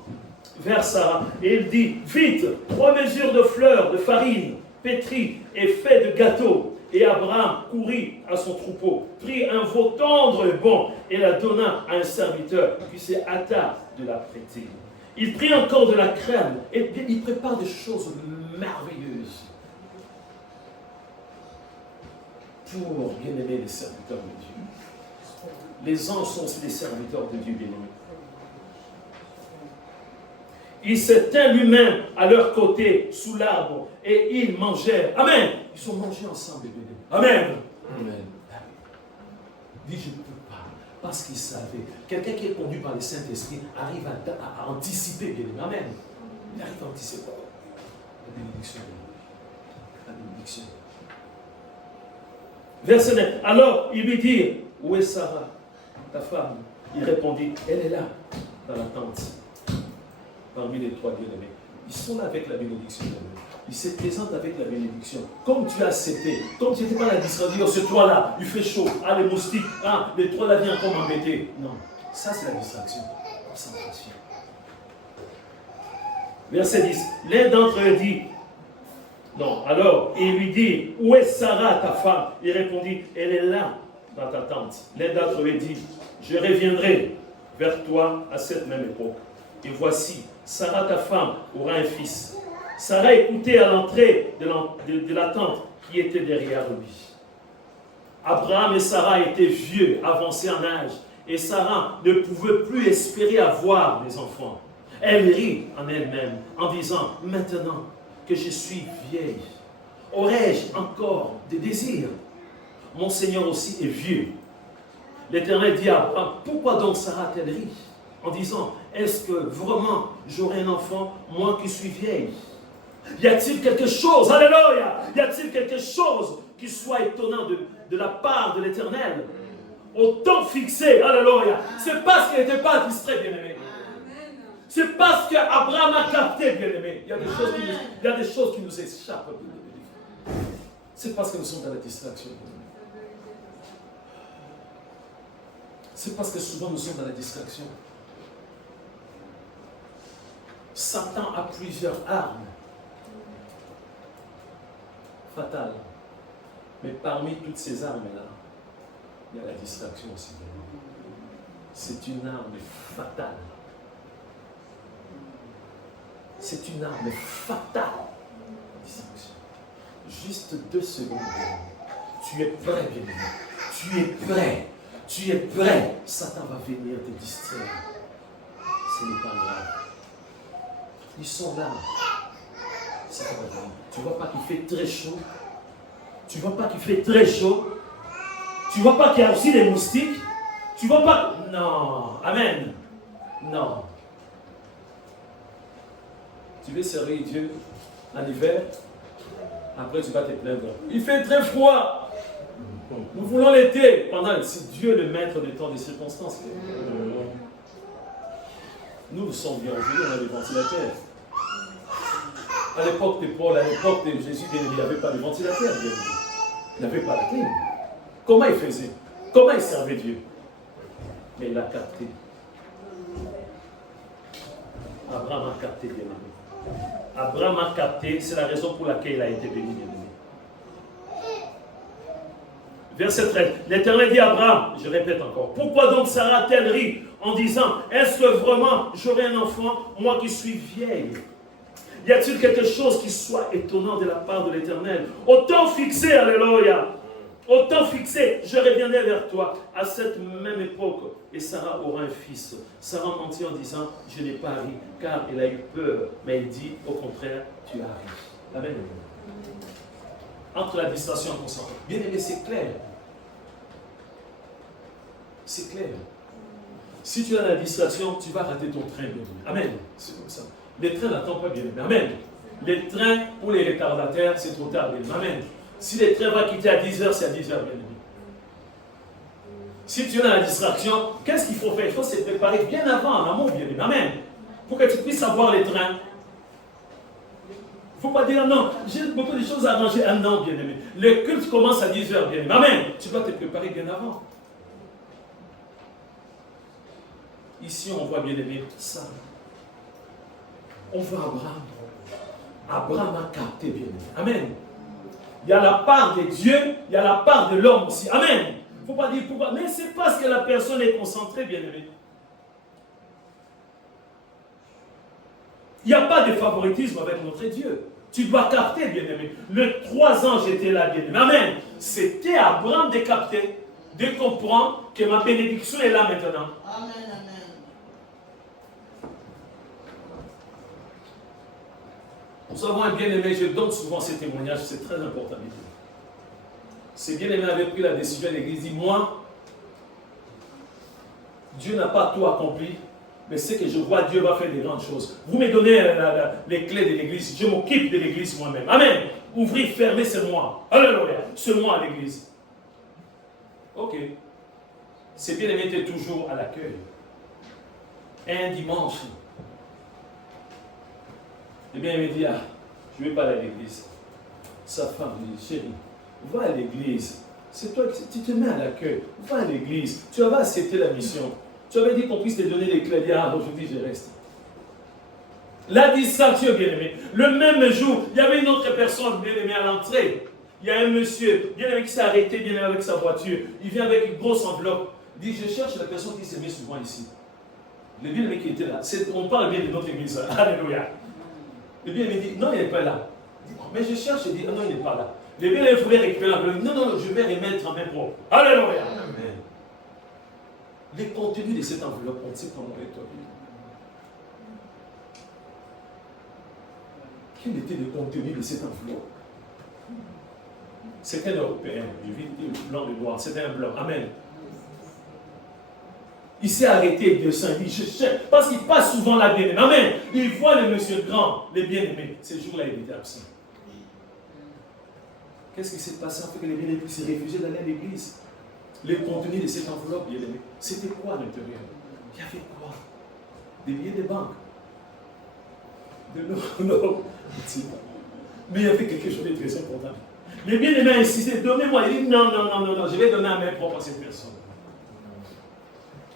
vers Sarah et il dit, vite, 3 mesures de fleurs, de farine, pétrie et fait de gâteau. Et Abraham courut à son troupeau, prit un veau tendre et bon et la donna à un serviteur qui se hâta de la prêter. Il prit encore de la crème et il prépare des choses merveilleuses pour bien aimer les serviteurs de Dieu. Les anges sont aussi des serviteurs de Dieu, bien aimés. Il se tint lui-même à leur côté sous l'arbre et ils mangèrent. Amen. Ils ont mangé ensemble, bien aimés. Amen. Amen. Dis, je ne peux pas. Parce qu'il savait. Quelqu'un qui est conduit par le Saint-Esprit arrive à anticiper, bien aimé. Amen. Il arrive à anticiper. La bénédiction. La bénédiction. Verset 9. Alors, il lui dit, où est Sarah, ta femme? Il répondit, elle est là, dans la tente, parmi les 3 bien-aimés. Ils sont là avec la bénédiction. Ils se présentent avec la bénédiction. Comme tu as accepté, comme tu n'étais pas à la distraction, ce toit-là, il fait chaud, ah, les moustiques, ah, les 3 là viennent encore m'embêter. Non, ça c'est la distraction. Concentration. Verset 10. L'un d'entre eux dit, non, alors, il lui dit, où est Sarah, ta femme? Il répondit, elle est là, dans ta tente. L'un d'entre eux dit, je reviendrai vers toi à cette même époque. Et voici, Sarah, ta femme, aura un fils. Sarah écoutait à l'entrée de la tente qui était derrière lui. Abraham et Sarah étaient vieux, avancés en âge, et Sarah ne pouvait plus espérer avoir des enfants. Elle rit en elle-même en disant, maintenant que je suis vieille, aurais-je encore des désirs? Mon Seigneur aussi est vieux. L'Éternel dit à Abraham, pourquoi donc Sarah a-t-elle ri? En disant, est-ce que vraiment j'aurai un enfant, moi qui suis vieille? Y a-t-il quelque chose, alléluia, y a-t-il quelque chose qui soit étonnant de la part de l'Éternel? Au temps fixé, alléluia, c'est parce qu'il n'était pas distrait, bien-aimé. C'est parce qu'Abraham a capté, bien-aimé. Il y a des choses qui nous échappent. C'est parce que nous sommes dans la distraction. C'est parce que souvent nous sommes dans la distraction. Satan a plusieurs armes fatales. Mais parmi toutes ces armes-là, il y a la distraction aussi. C'est une arme fatale. C'est une arme fatale. Distraction. Juste 2 secondes. Tu es prêt, bien-aimé. Tu es prêt. Tu es prêt. Satan va venir te distraire. Ce n'est pas grave. Ils sont là. Satan va venir. Tu ne vois pas qu'il fait très chaud. Tu ne vois pas qu'il fait très chaud. Tu ne vois pas qu'il y a aussi des moustiques. Tu ne vois pas. Non. Amen. Non. Tu veux servir Dieu en hiver. Après, tu vas te plaindre. Il fait très froid. Nous voulons l'été. C'est Dieu le maître des temps, des circonstances. Nous sommes bien aujourd'hui, on a des ventilateurs. À l'époque de Paul, à l'époque de Jésus, il n'y avait pas de ventilateur. Il n'avait pas la clim. Comment il faisait? Comment il servait Dieu? Mais il a capté. Abraham a capté, bien aimé. Abraham a capté, c'est la raison pour laquelle il a été béni, bien aimé. Verset 13. L'Éternel dit à Abraham, je répète encore, pourquoi donc Sarah a-t-elle ri en disant, est-ce que vraiment j'aurai un enfant, moi qui suis vieille? Y a-t-il quelque chose qui soit étonnant de la part de l'Éternel? Au temps fixé, alléluia, au temps fixé, je reviendrai vers toi à cette même époque et Sarah aura un fils. Sarah mentit en disant, je n'ai pas ri, car elle a eu peur, mais elle dit, au contraire, tu as ri. Amen. Entre la distraction et consent. Bien aimé, c'est clair. C'est clair. Si tu as la distraction, tu vas rater ton train, bien aimé. Amen. C'est comme ça. Les trains n'attendent pas, bien aimé. Amen. Les trains, pour les retardataires, c'est trop tard, bien aimé. Amen. Si les trains vont quitter à 10h, c'est à 10h, bien aimé. Si tu es dans la distraction, qu'est-ce qu'il faut faire? Il faut se préparer bien avant, en amont, bien aimé. Amen. Pour que tu puisses savoir les trains. Il ne faut pas dire non, j'ai beaucoup de choses à arranger. Ah non, bien aimé. Le culte commence à 10h, bien aimé. Amen. Tu dois te préparer bien avant. Ici, on voit bien aimé ça. On voit Abraham. Abraham a capté, bien aimé. Amen. Il y a la part de Dieu, il y a la part de l'homme aussi. Amen. Il ne faut pas dire pourquoi. Mais c'est parce que la personne est concentrée, bien aimé. Il n'y a pas de favoritisme avec notre Dieu. Tu dois capter, bien aimé. Le 3 ans, j'étais là, bien aimé. Amen. C'était à Abraham de capter, de comprendre que ma bénédiction est là maintenant. Amen, amen. Nous avons un bien-aimé, je donne souvent ces témoignages, c'est très important. Ce bien-aimé avait pris la décision de l'église, dit, moi, Dieu n'a pas tout accompli, mais c'est que je vois Dieu va faire des grandes choses. Vous me donnez les clés de l'église, je m'occupe de l'église moi-même. Amen. Ouvrir, fermer, c'est moi. Alléluia. C'est moi à l'église. Ok. Ce bien-aimé était toujours à l'accueil. Un dimanche, le bien-aimé dit, ah, je ne vais pas aller à l'église. Sa femme dit, chérie, va à l'église. C'est toi qui te mets à l'accueil. Va à l'église. Tu vas accepter la mission. Tu avais dit qu'on puisse te donner les clés. Ah, aujourd'hui, je reste. La distraction, bien-aimé. Le même jour, il y avait une autre personne, bien-aimé, à l'entrée. Il y a un monsieur, bien-aimé, qui s'est arrêté, bien-aimé, avec sa voiture. Il vient avec une grosse enveloppe. Il dit, je cherche la personne qui s'est mise souvent ici. Le bien-aimé qui était là, on parle bien de notre église. Alléluia. Le bien-aimé dit, non, il n'est pas là. Mais je cherche, je dis, non, il n'est pas là. Le bien-aimé voulait récupérer la gloire. Non, non, non, je vais remettre en main propre. Alléluia. Amen. Les contenus de cette enveloppe, on ne sait comment établir. Quel était le contenu de cette enveloppe? C'était un Européen, du blanc, du noir, c'était un blanc. Amen. Il s'est arrêté de sang, il cherchait, parce qu'il passe souvent la bien-aimée. Amen. Il voit le monsieur grand, les bien-aimés. Ce jour-là, il était absent. Qu'est-ce qui s'est passé après que les bien-aimés s'est réfugié d'aller à l'église? Le contenu de cette enveloppe, bien-aimé, c'était quoi à l'intérieur? Il y avait quoi? Des billets de banque. De l'eau. Mais il y avait quelque chose de très important. Les bien-aimés insistaient, donnez-moi. Il dit, non, non, non, non, non, je vais donner à mes propres à cette personne.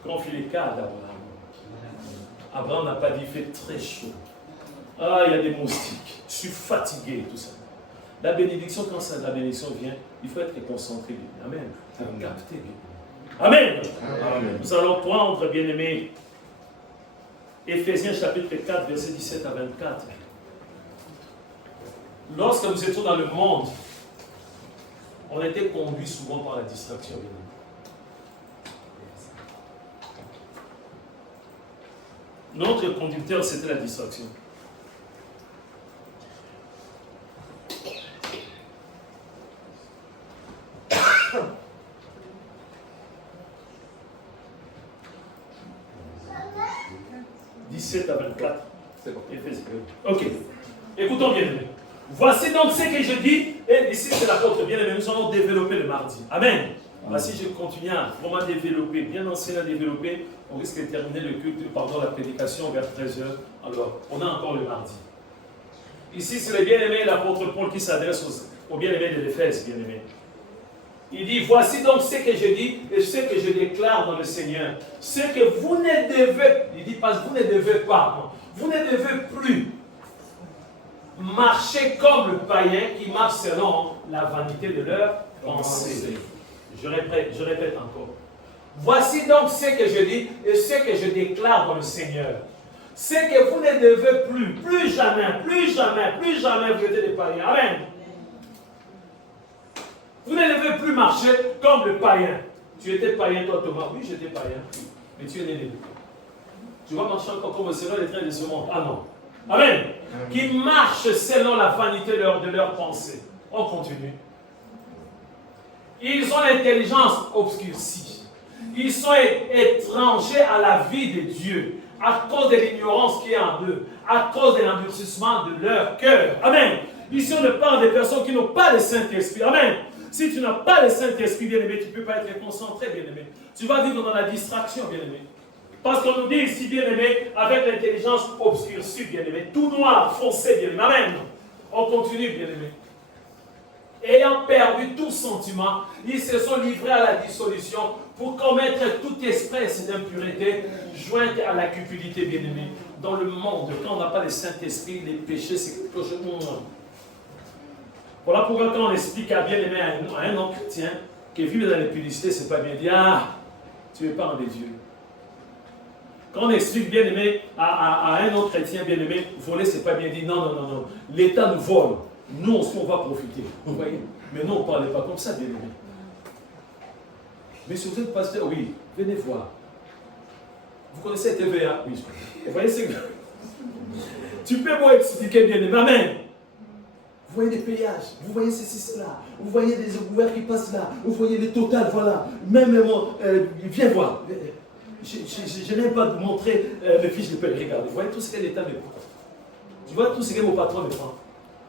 Confie les cas d'Abraham. Abraham n'a pas dit, il fait très chaud. Ah, il y a des moustiques. Je suis fatigué, tout ça. La bénédiction, quand la bénédiction vient, il faut être concentré. Amen. Capté. Amen. Amen. Nous allons prendre, bien-aimés, Éphésiens chapitre 4, versets 17 à 24. Lorsque nous étions dans le monde, on était conduits souvent par la distraction. Notre conducteur, c'était la distraction. « 17 à 24. » C'est bon. Ok. Écoutons bien. Voici donc ce que je dis, et ici c'est l'apôtre bien-aimé, nous allons développer le mardi. Amen. Voici, je continue à vraiment développer, bien enseigner à développer. On risque de terminer le culte, la prédication vers 13h. Alors, on a encore le mardi. Ici, c'est le bien-aimé, l'apôtre Paul qui s'adresse aux bien-aimés de l'Éphèse, bien-aimé. Il dit, voici donc ce que je dis et ce que je déclare dans le Seigneur. Ce que vous ne devez, il dit pas, vous ne devez pas, non. Vous ne devez plus marcher comme le païen qui marche selon la vanité de leur pensée. Je répète encore. Voici donc ce que je dis et ce que je déclare dans le Seigneur. C'est que vous ne devez plus jamais, vous êtes des païens. Amen. Vous ne devez plus marcher comme le païen. Tu étais païen, toi, Thomas. Oui, j'étais païen. Mais tu es né de Dieu. Tu vas marcher encore comme selon les traits de ce monde. Ah non. Amen. Qui marchent selon la vanité de leur pensée. On continue. Ils ont l'intelligence obscurcie. Ils sont étrangers à la vie de Dieu à cause de l'ignorance qui est en eux, à cause de l'endurcissement de leur cœur. Amen. Ici, on ne parle des personnes qui n'ont pas le Saint-Esprit. Amen. Si tu n'as pas le Saint-Esprit, bien-aimé, tu ne peux pas être concentré, bien-aimé. Tu vas vivre dans la distraction, bien-aimé. Parce qu'on nous dit ici, bien-aimé, avec l'intelligence obscurcie, bien-aimé, tout noir, foncé, bien-aimé. Amen. On continue, bien-aimé. Ayant perdu tout sentiment, ils se sont livrés à la dissolution pour commettre toute espèce d'impureté jointe à la cupidité, bien-aimé. Dans le monde, quand on n'a pas le Saint-Esprit, les péchés, c'est quelque chose de monde. Voilà pourquoi quand on explique à bien-aimé à un homme chrétien que vivre dans l'impudicité, c'est pas bien dit, ah, tu n'es pas un des dieux. Quand on explique bien-aimé à un autre chrétien bien-aimé, voler, c'est pas bien dit, non, non, non, non. L'État nous vole, nous, on va profiter. Vous voyez? Mais non, on ne parlait pas comme ça, bien-aimé. Mais si vous êtes pasteur, oui, venez voir. Vous connaissez TVA? Oui, vous voyez ce que... Tu peux moi expliquer bien-aimé, amen. Vous voyez des péages, vous voyez ceci, cela, vous voyez des ouverts qui passent là, vous voyez les totales, voilà. Même, viens voir. Je n'aime pas de montrer mes fiches de paie. Regardez, vous voyez tout ce que l'État me prend. Tu vois tout ce que mon patron me prend.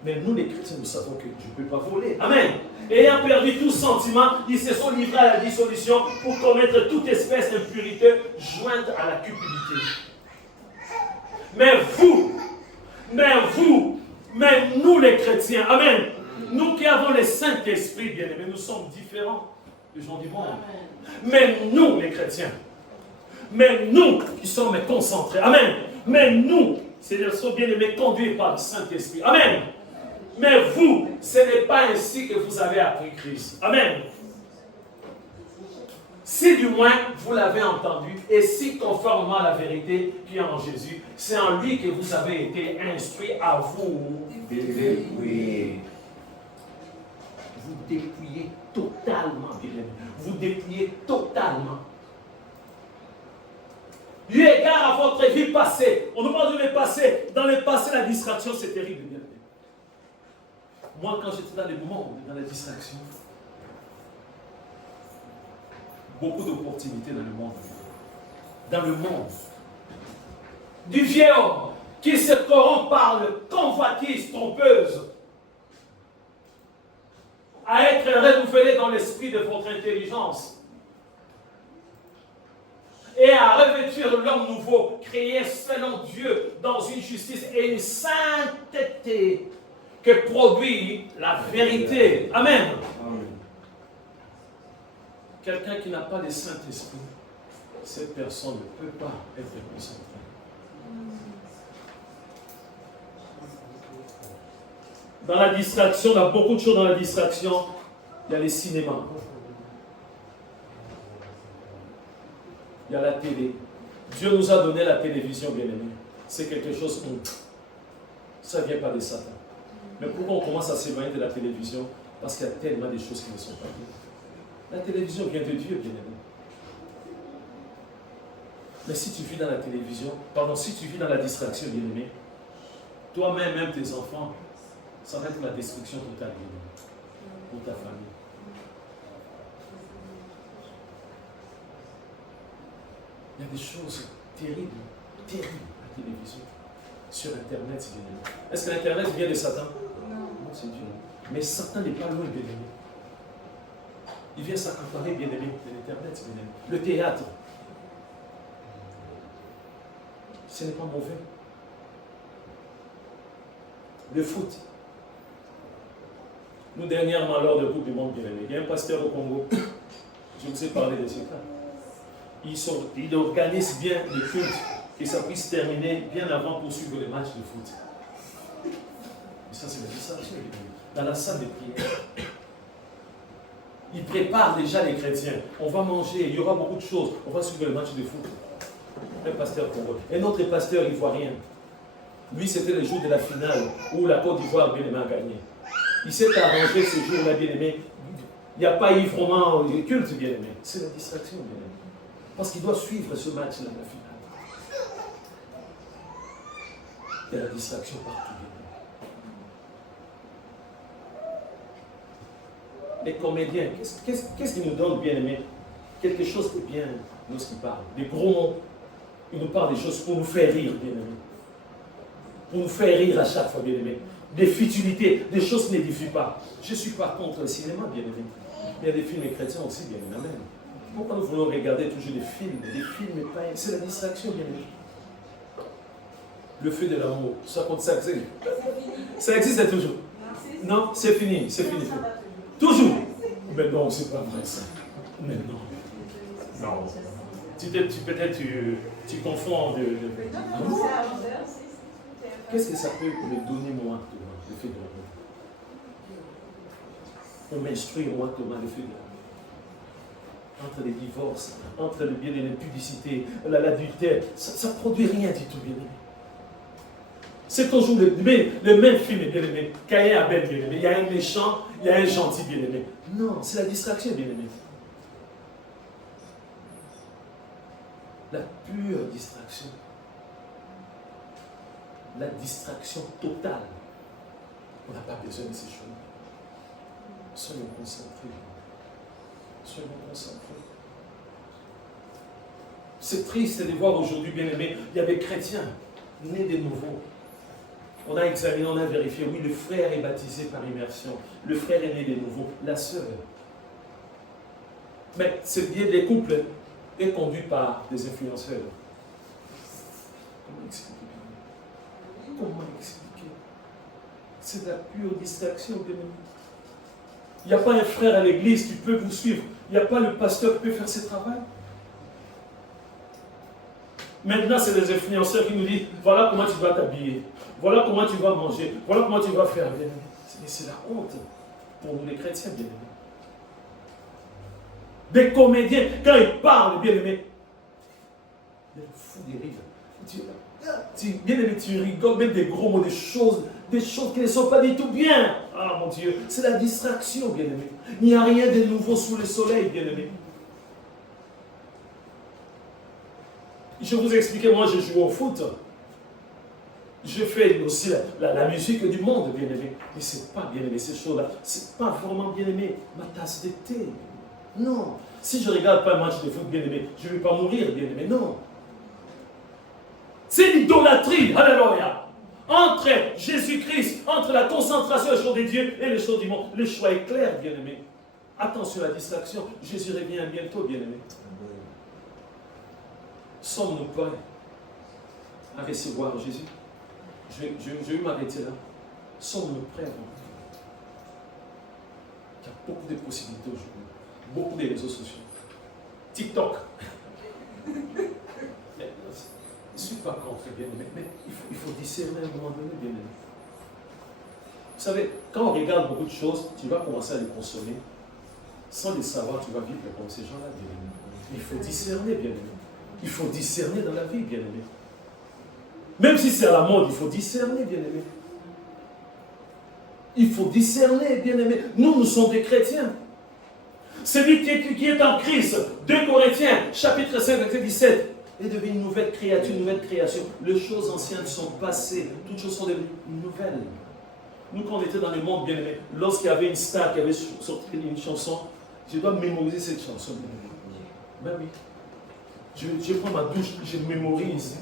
Mais nous, les chrétiens, nous savons que je ne peux pas voler. Amen. Ayant perdu tout sentiment, ils se sont livrés à la dissolution pour commettre toute espèce d'impurité jointe à la cupidité. Mais nous les chrétiens, amen, nous qui avons le Saint-Esprit, bien-aimés, nous sommes différents des gens du monde. Mais nous les chrétiens, mais nous qui sommes concentrés, amen, mais nous, c'est-à-dire sont bien-aimés conduits par le Saint-Esprit, amen. Mais vous, ce n'est pas ainsi que vous avez appris Christ, amen. Si du moins vous l'avez entendu, et si conformément à la vérité qui est en Jésus, c'est en lui que vous avez été instruits à vous dépouiller. Vous dépouillez totalement, bien-aimés. Vous dépouillez totalement. Eu égard à votre vie passée. On nous parle de le passé. Dans le passé, la distraction, c'est terrible, bien-aimés. Moi, quand j'étais dans le monde, dans la distraction, beaucoup d'opportunités dans le monde. Dans le monde. Du vieux homme qui se corrompt par le convoitise trompeuse à être renouvelé dans l'esprit de votre intelligence et à revêtir l'homme nouveau, créé selon Dieu dans une justice et une sainteté que produit la vérité. Amen. Amen. Quelqu'un qui n'a pas le Saint-Esprit, cette personne ne peut pas être concentrée. Dans la distraction, il y a beaucoup de choses dans la distraction. Il y a les cinémas. Il y a la télé. Dieu nous a donné la télévision, bien-aimé. C'est quelque chose où ça ne vient pas de Satan. Mais pourquoi on commence à s'éloigner de la télévision? Parce qu'il y a tellement de choses qui ne sont pas bien. La télévision vient de Dieu, bien-aimé. Mais si tu vis dans la télévision, si tu vis dans la distraction, bien-aimé, toi-même, même tes enfants, ça va être la destruction totale, bien-aimé, pour ta famille. Il y a des choses terribles, terribles à la télévision, sur Internet, bien-aimé. Est-ce que l'Internet vient de Satan? Non, c'est Dieu. Mais Satan n'est pas loin, bien-aimé. Il vient s'accaparer, bien-aimé, de l'Internet, bien-aimé. Le théâtre, ce n'est pas mauvais. Le foot. Nous, dernièrement, lors de la Coupe du Monde, bien-aimé, il y a un pasteur au Congo, je vous ai parlé de ce cas. Il organise bien les cultes, que ça puisse terminer bien avant pour suivre les matchs de foot. Et ça, c'est la distraction, dans la salle de prière. Il prépare déjà les chrétiens. On va manger, il y aura beaucoup de choses. On va suivre le match de foot. Un pasteur congolais. Un autre pasteur ivoirien. Lui, c'était le jour de la finale où la Côte d'Ivoire, bien-aimé, a gagné. Il s'est arrangé ce jour-là, bien-aimé. Il n'y a pas eu vraiment de culte, bien-aimé. C'est la distraction, bien-aimé. Parce qu'il doit suivre ce match-là, la finale. Il y a la distraction partout, bien-aimé. Les comédiens, qu'est-ce qu'ils nous donnent, bien-aimé? Quelque chose de bien lorsqu'ils parlent. Des gros mots. Ils nous parlent des choses pour nous faire rire, bien-aimé. Pour nous faire rire à chaque fois, bien-aimé. Des futilités, des choses qui n'édifient pas. Je ne suis pas contre le cinéma, bien-aimé. Il y a des films chrétiens aussi, bien-aimé. Amen. Pourquoi nous voulons regarder toujours des films païens? C'est la distraction, bien-aimé. Le feu de l'amour, ça compte ça existe. Ça existe toujours. Non, c'est fini, c'est fini. Toujours. Mais non, c'est pas vrai ça. Mais non. Non. Peut-être tu confonds de... Qu'est-ce que ça peut me donner moi, le fait de l'amour? On m'instruit moi, le fait de l'amour. Entre les divorces, entre le bien et l'impudicité, l'adultère, ça ne produit rien du tout, bien aimé. C'est toujours le même film, bien aimé. Caïn et Abel, bien aimé. Il y a un méchant, il y a un gentil, bien aimé. Non, c'est la distraction, bien aimé. La pure distraction. La distraction totale. On n'a pas besoin de ces choses. Soyons concentrés. Soyons concentrés. C'est triste de voir aujourd'hui, bien aimé, il y a des chrétiens nés de nouveau. On a examiné, on a vérifié, oui, le frère est baptisé par immersion. Le frère est né de nouveau. La sœur. Mais c'est bien des couples est conduit par des influenceurs. Comment expliquer? Comment expliquer? C'est de la pure distraction, bien aimé. Il n'y a pas un frère à l'église qui peut vous suivre. Il n'y a pas le pasteur qui peut faire ce travail. Maintenant, c'est les influenceurs qui nous disent, voilà comment tu vas t'habiller, voilà comment tu vas manger, voilà comment tu vas faire. C'est la honte pour nous les chrétiens, bien aimés. Des comédiens, quand ils parlent, bien-aimé, il y a le fou des rires. Bien-aimé, tu rigoles, même des gros mots, des choses qui ne sont pas du tout bien. Ah mon Dieu, c'est la distraction, bien-aimé. Il n'y a rien de nouveau sous le soleil, bien-aimé. Je vous ai expliqué, moi je joue au foot. Je fais aussi la musique du monde, bien-aimé. Mais ce n'est pas bien-aimé, ces choses-là. Ce n'est pas vraiment bien-aimé ma tasse de thé. Non. Si je ne regarde pas un match de foot, bien-aimé, je ne vais pas mourir, bien-aimé. Non. C'est l'idolâtrie. Alléluia. Entre Jésus-Christ, entre la concentration des choses de Dieu et les choses du monde. Le choix est clair, bien-aimé. Attention à la distraction. Jésus revient bientôt, bien-aimé. Sommes-nous prêts à recevoir Jésus? Je vais m'arrêter là. Sommes-nous prêts? Il y a beaucoup de possibilités aujourd'hui. Beaucoup de réseaux sociaux. TikTok. Je ne suis pas contre, bien aimé, mais il faut discerner à un moment donné, bien aimé. Vous savez, quand on regarde beaucoup de choses, tu vas commencer à les consommer. Sans les savoir, tu vas vivre comme ces gens-là, bien aimé. Il faut discerner, bien aimé. Il faut discerner dans la vie, bien aimé. Même si c'est à la mode, il faut discerner, bien aimé. Il faut discerner, bien aimé. Nous sommes des chrétiens. Celui qui est en Christ, 2 Corinthiens, chapitre 5, verset 17, est devenu une nouvelle créature, une nouvelle création. Les choses anciennes sont passées, toutes choses sont devenues nouvelles. Nous, quand on était dans le monde, bien aimé, lorsqu'il y avait une star qui avait sorti une chanson, je dois mémoriser cette chanson. Ben oui. Je prends ma douche, je mémorise.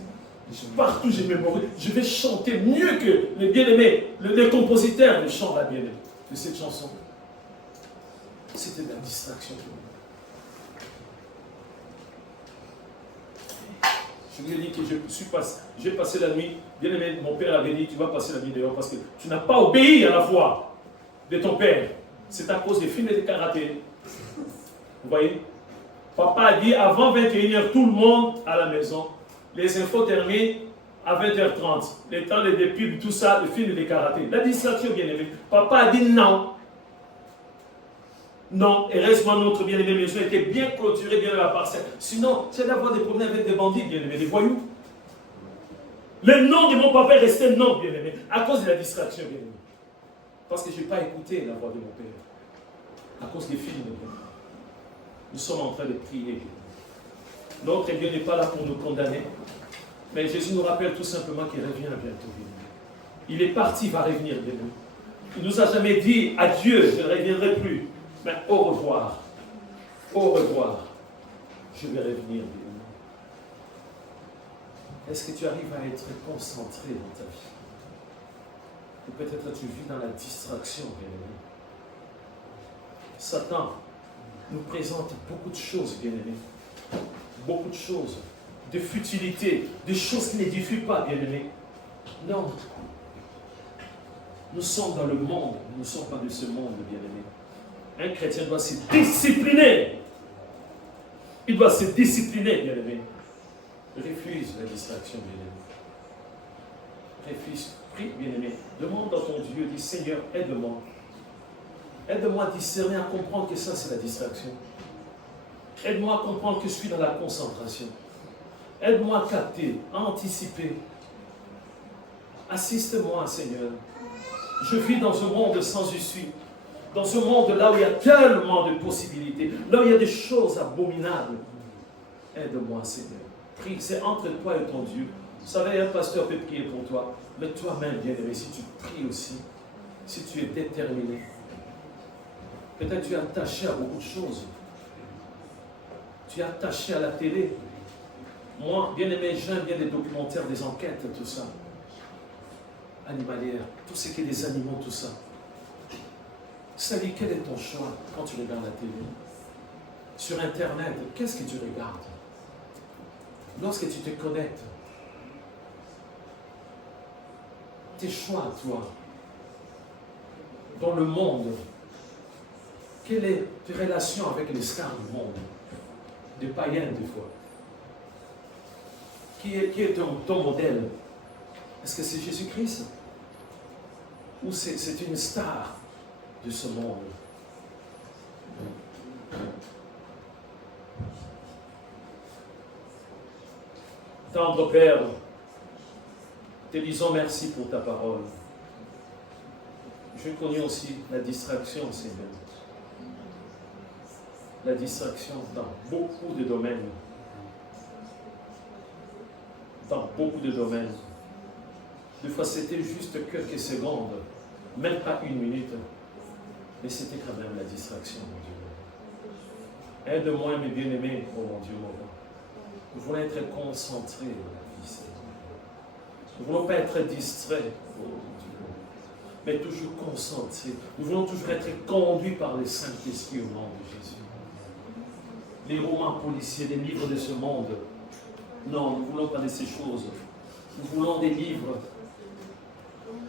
Partout, je mémorise. Je vais chanter mieux que les bien-aimés, les compositeurs, les chants la bien-aimée de cette chanson. C'était de la distraction. Je lui ai dit que j'ai passé la nuit. Bien-aimé, mon père avait dit, tu vas passer la nuit dehors parce que tu n'as pas obéi à la voix de ton père. C'est à cause des films de karaté. Vous voyez? Papa a dit, avant 21h, tout le monde à la maison. Les infos terminent à 20h30. Les temps de pubs, tout ça, le film de karaté. La distraction, bien-aimé. Papa a dit non. Non, et reste-moi notre bien-aimé maison était bien clôturée, bien à la parcelle. Sinon, c'est d'avoir des problèmes avec des bandits, bien-aimés, des voyous. Le nom de mon papa est resté non, bien-aimé, à cause de la distraction, bien-aimé. Parce que je n'ai pas écouté la voix de mon père. À cause des films, bien-aimé. Nous sommes en train de prier. Notre Dieu n'est pas là pour nous condamner. Mais Jésus nous rappelle tout simplement qu'il revient bientôt, bien-aimé. Il est parti, il va revenir, bien-aimé. Il ne nous a jamais dit adieu, je ne reviendrai plus. Mais au revoir. Au revoir. Je vais revenir. Est-ce que tu arrives à être concentré dans ta vie? Ou peut-être tu vis dans la distraction, bien-aimé. Satan nous présente beaucoup de choses, bien-aimé. Beaucoup de choses. De futilité. Des choses qui n'édifient pas, bien-aimé. Non. Nous sommes dans le monde. Nous ne sommes pas de ce monde, bien-aimé. Un chrétien doit se discipliner. Il doit se discipliner, bien-aimé. Refuse la distraction, bien-aimé. Refuse, prie, bien-aimé. Demande à ton Dieu, dis Seigneur, aide-moi. Aide-moi à discerner, à comprendre que ça, c'est la distraction. Aide-moi à comprendre que je suis dans la concentration. Aide-moi à capter, à anticiper. Assiste-moi, Seigneur. Je vis dans un monde sans issue. Dans ce monde-là où il y a tellement de possibilités, là où il y a des choses abominables. Aide-moi, Seigneur. Prie, c'est entre toi et ton Dieu. Vous savez, un pasteur peut prier pour toi, mais toi-même, bien-aimé, si tu pries aussi, si tu es déterminé, peut-être tu es attaché à beaucoup de choses. Tu es attaché à la télé. Moi, bien-aimé, j'aime bien les documentaires, des enquêtes, tout ça. Animalière, tout ce qui est des animaux, tout ça. C'est-à-dire, quel est ton choix quand tu regardes la télé? Sur Internet, qu'est-ce que tu regardes? Lorsque tu te connectes, tes choix, toi, dans le monde, quelle est tes relations avec les stars du monde? Des païens, des fois. Qui est ton modèle? Est-ce que c'est Jésus-Christ? Ou c'est une star de ce monde? Tendre Père, te disons merci pour ta parole. Je connais aussi la distraction, Seigneur. La distraction dans beaucoup de domaines. Dans beaucoup de domaines. Des fois, c'était juste quelques secondes, même pas une minute, mais c'était quand même la distraction, mon Dieu. Aide-moi, mes bien-aimés, oh mon Dieu, mon roi. Nous voulons être concentrés dans la vie, Seigneur. Nous ne voulons pas être distraits, oh mon Dieu, mais toujours concentrés. Nous voulons toujours être conduits par le Saint-Esprit au nom de Jésus. Les romans policiers, les livres de ce monde, non, nous ne voulons pas de ces choses. Nous voulons des livres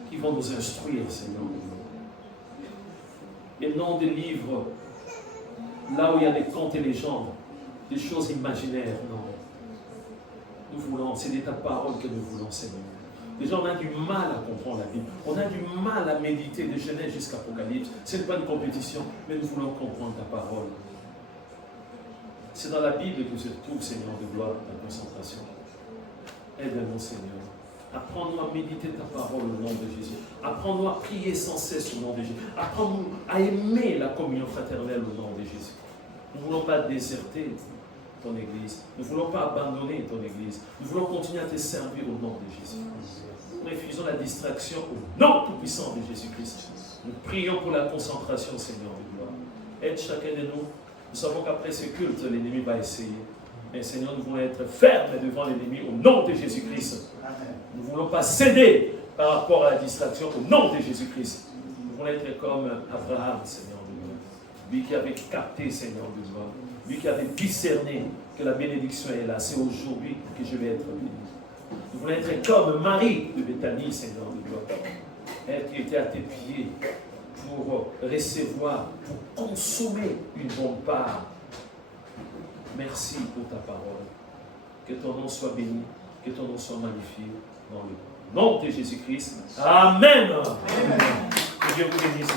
qui vont nous instruire, Seigneur. Et non des livres là où il y a des contes et légendes, des choses imaginaires, non. Nous voulons, c'est de ta parole que nous voulons, Seigneur. Déjà, on a du mal à comprendre la Bible. On a du mal à méditer de Genèse jusqu'à Apocalypse. Ce n'est pas une compétition, mais nous voulons comprendre ta parole. C'est dans la Bible que se trouve, Seigneur de gloire, la concentration. Aide-nous, Seigneur. Apprends-nous à méditer ta parole au nom de Jésus. Apprends-nous à prier sans cesse au nom de Jésus. Apprends-nous à aimer la communion fraternelle au nom de Jésus. Nous ne voulons pas déserter ton Église. Nous ne voulons pas abandonner ton Église. Nous voulons continuer à te servir au nom de Jésus. Nous refusons la distraction au nom tout-puissant de Jésus-Christ. Nous prions pour la concentration, Seigneur de gloire. Aide chacun de nous. Nous savons qu'après ce culte, l'ennemi va essayer. Mais Seigneur, nous voulons être fermes devant l'ennemi au nom de Jésus-Christ. Nous ne voulons pas céder par rapport à la distraction au nom de Jésus-Christ. Nous voulons être comme Abraham, Seigneur de gloire. Lui qui avait capté, Seigneur de gloire. Lui qui avait discerné que la bénédiction est là. C'est aujourd'hui que je vais être béni. Nous voulons être comme Marie de Béthanie, Seigneur de gloire. Elle qui était à tes pieds pour recevoir, pour consommer une bonne part. Merci pour ta parole. Que ton nom soit béni, que ton nom soit magnifié dans le nom de Jésus-Christ. Amen. Que Dieu vous bénisse.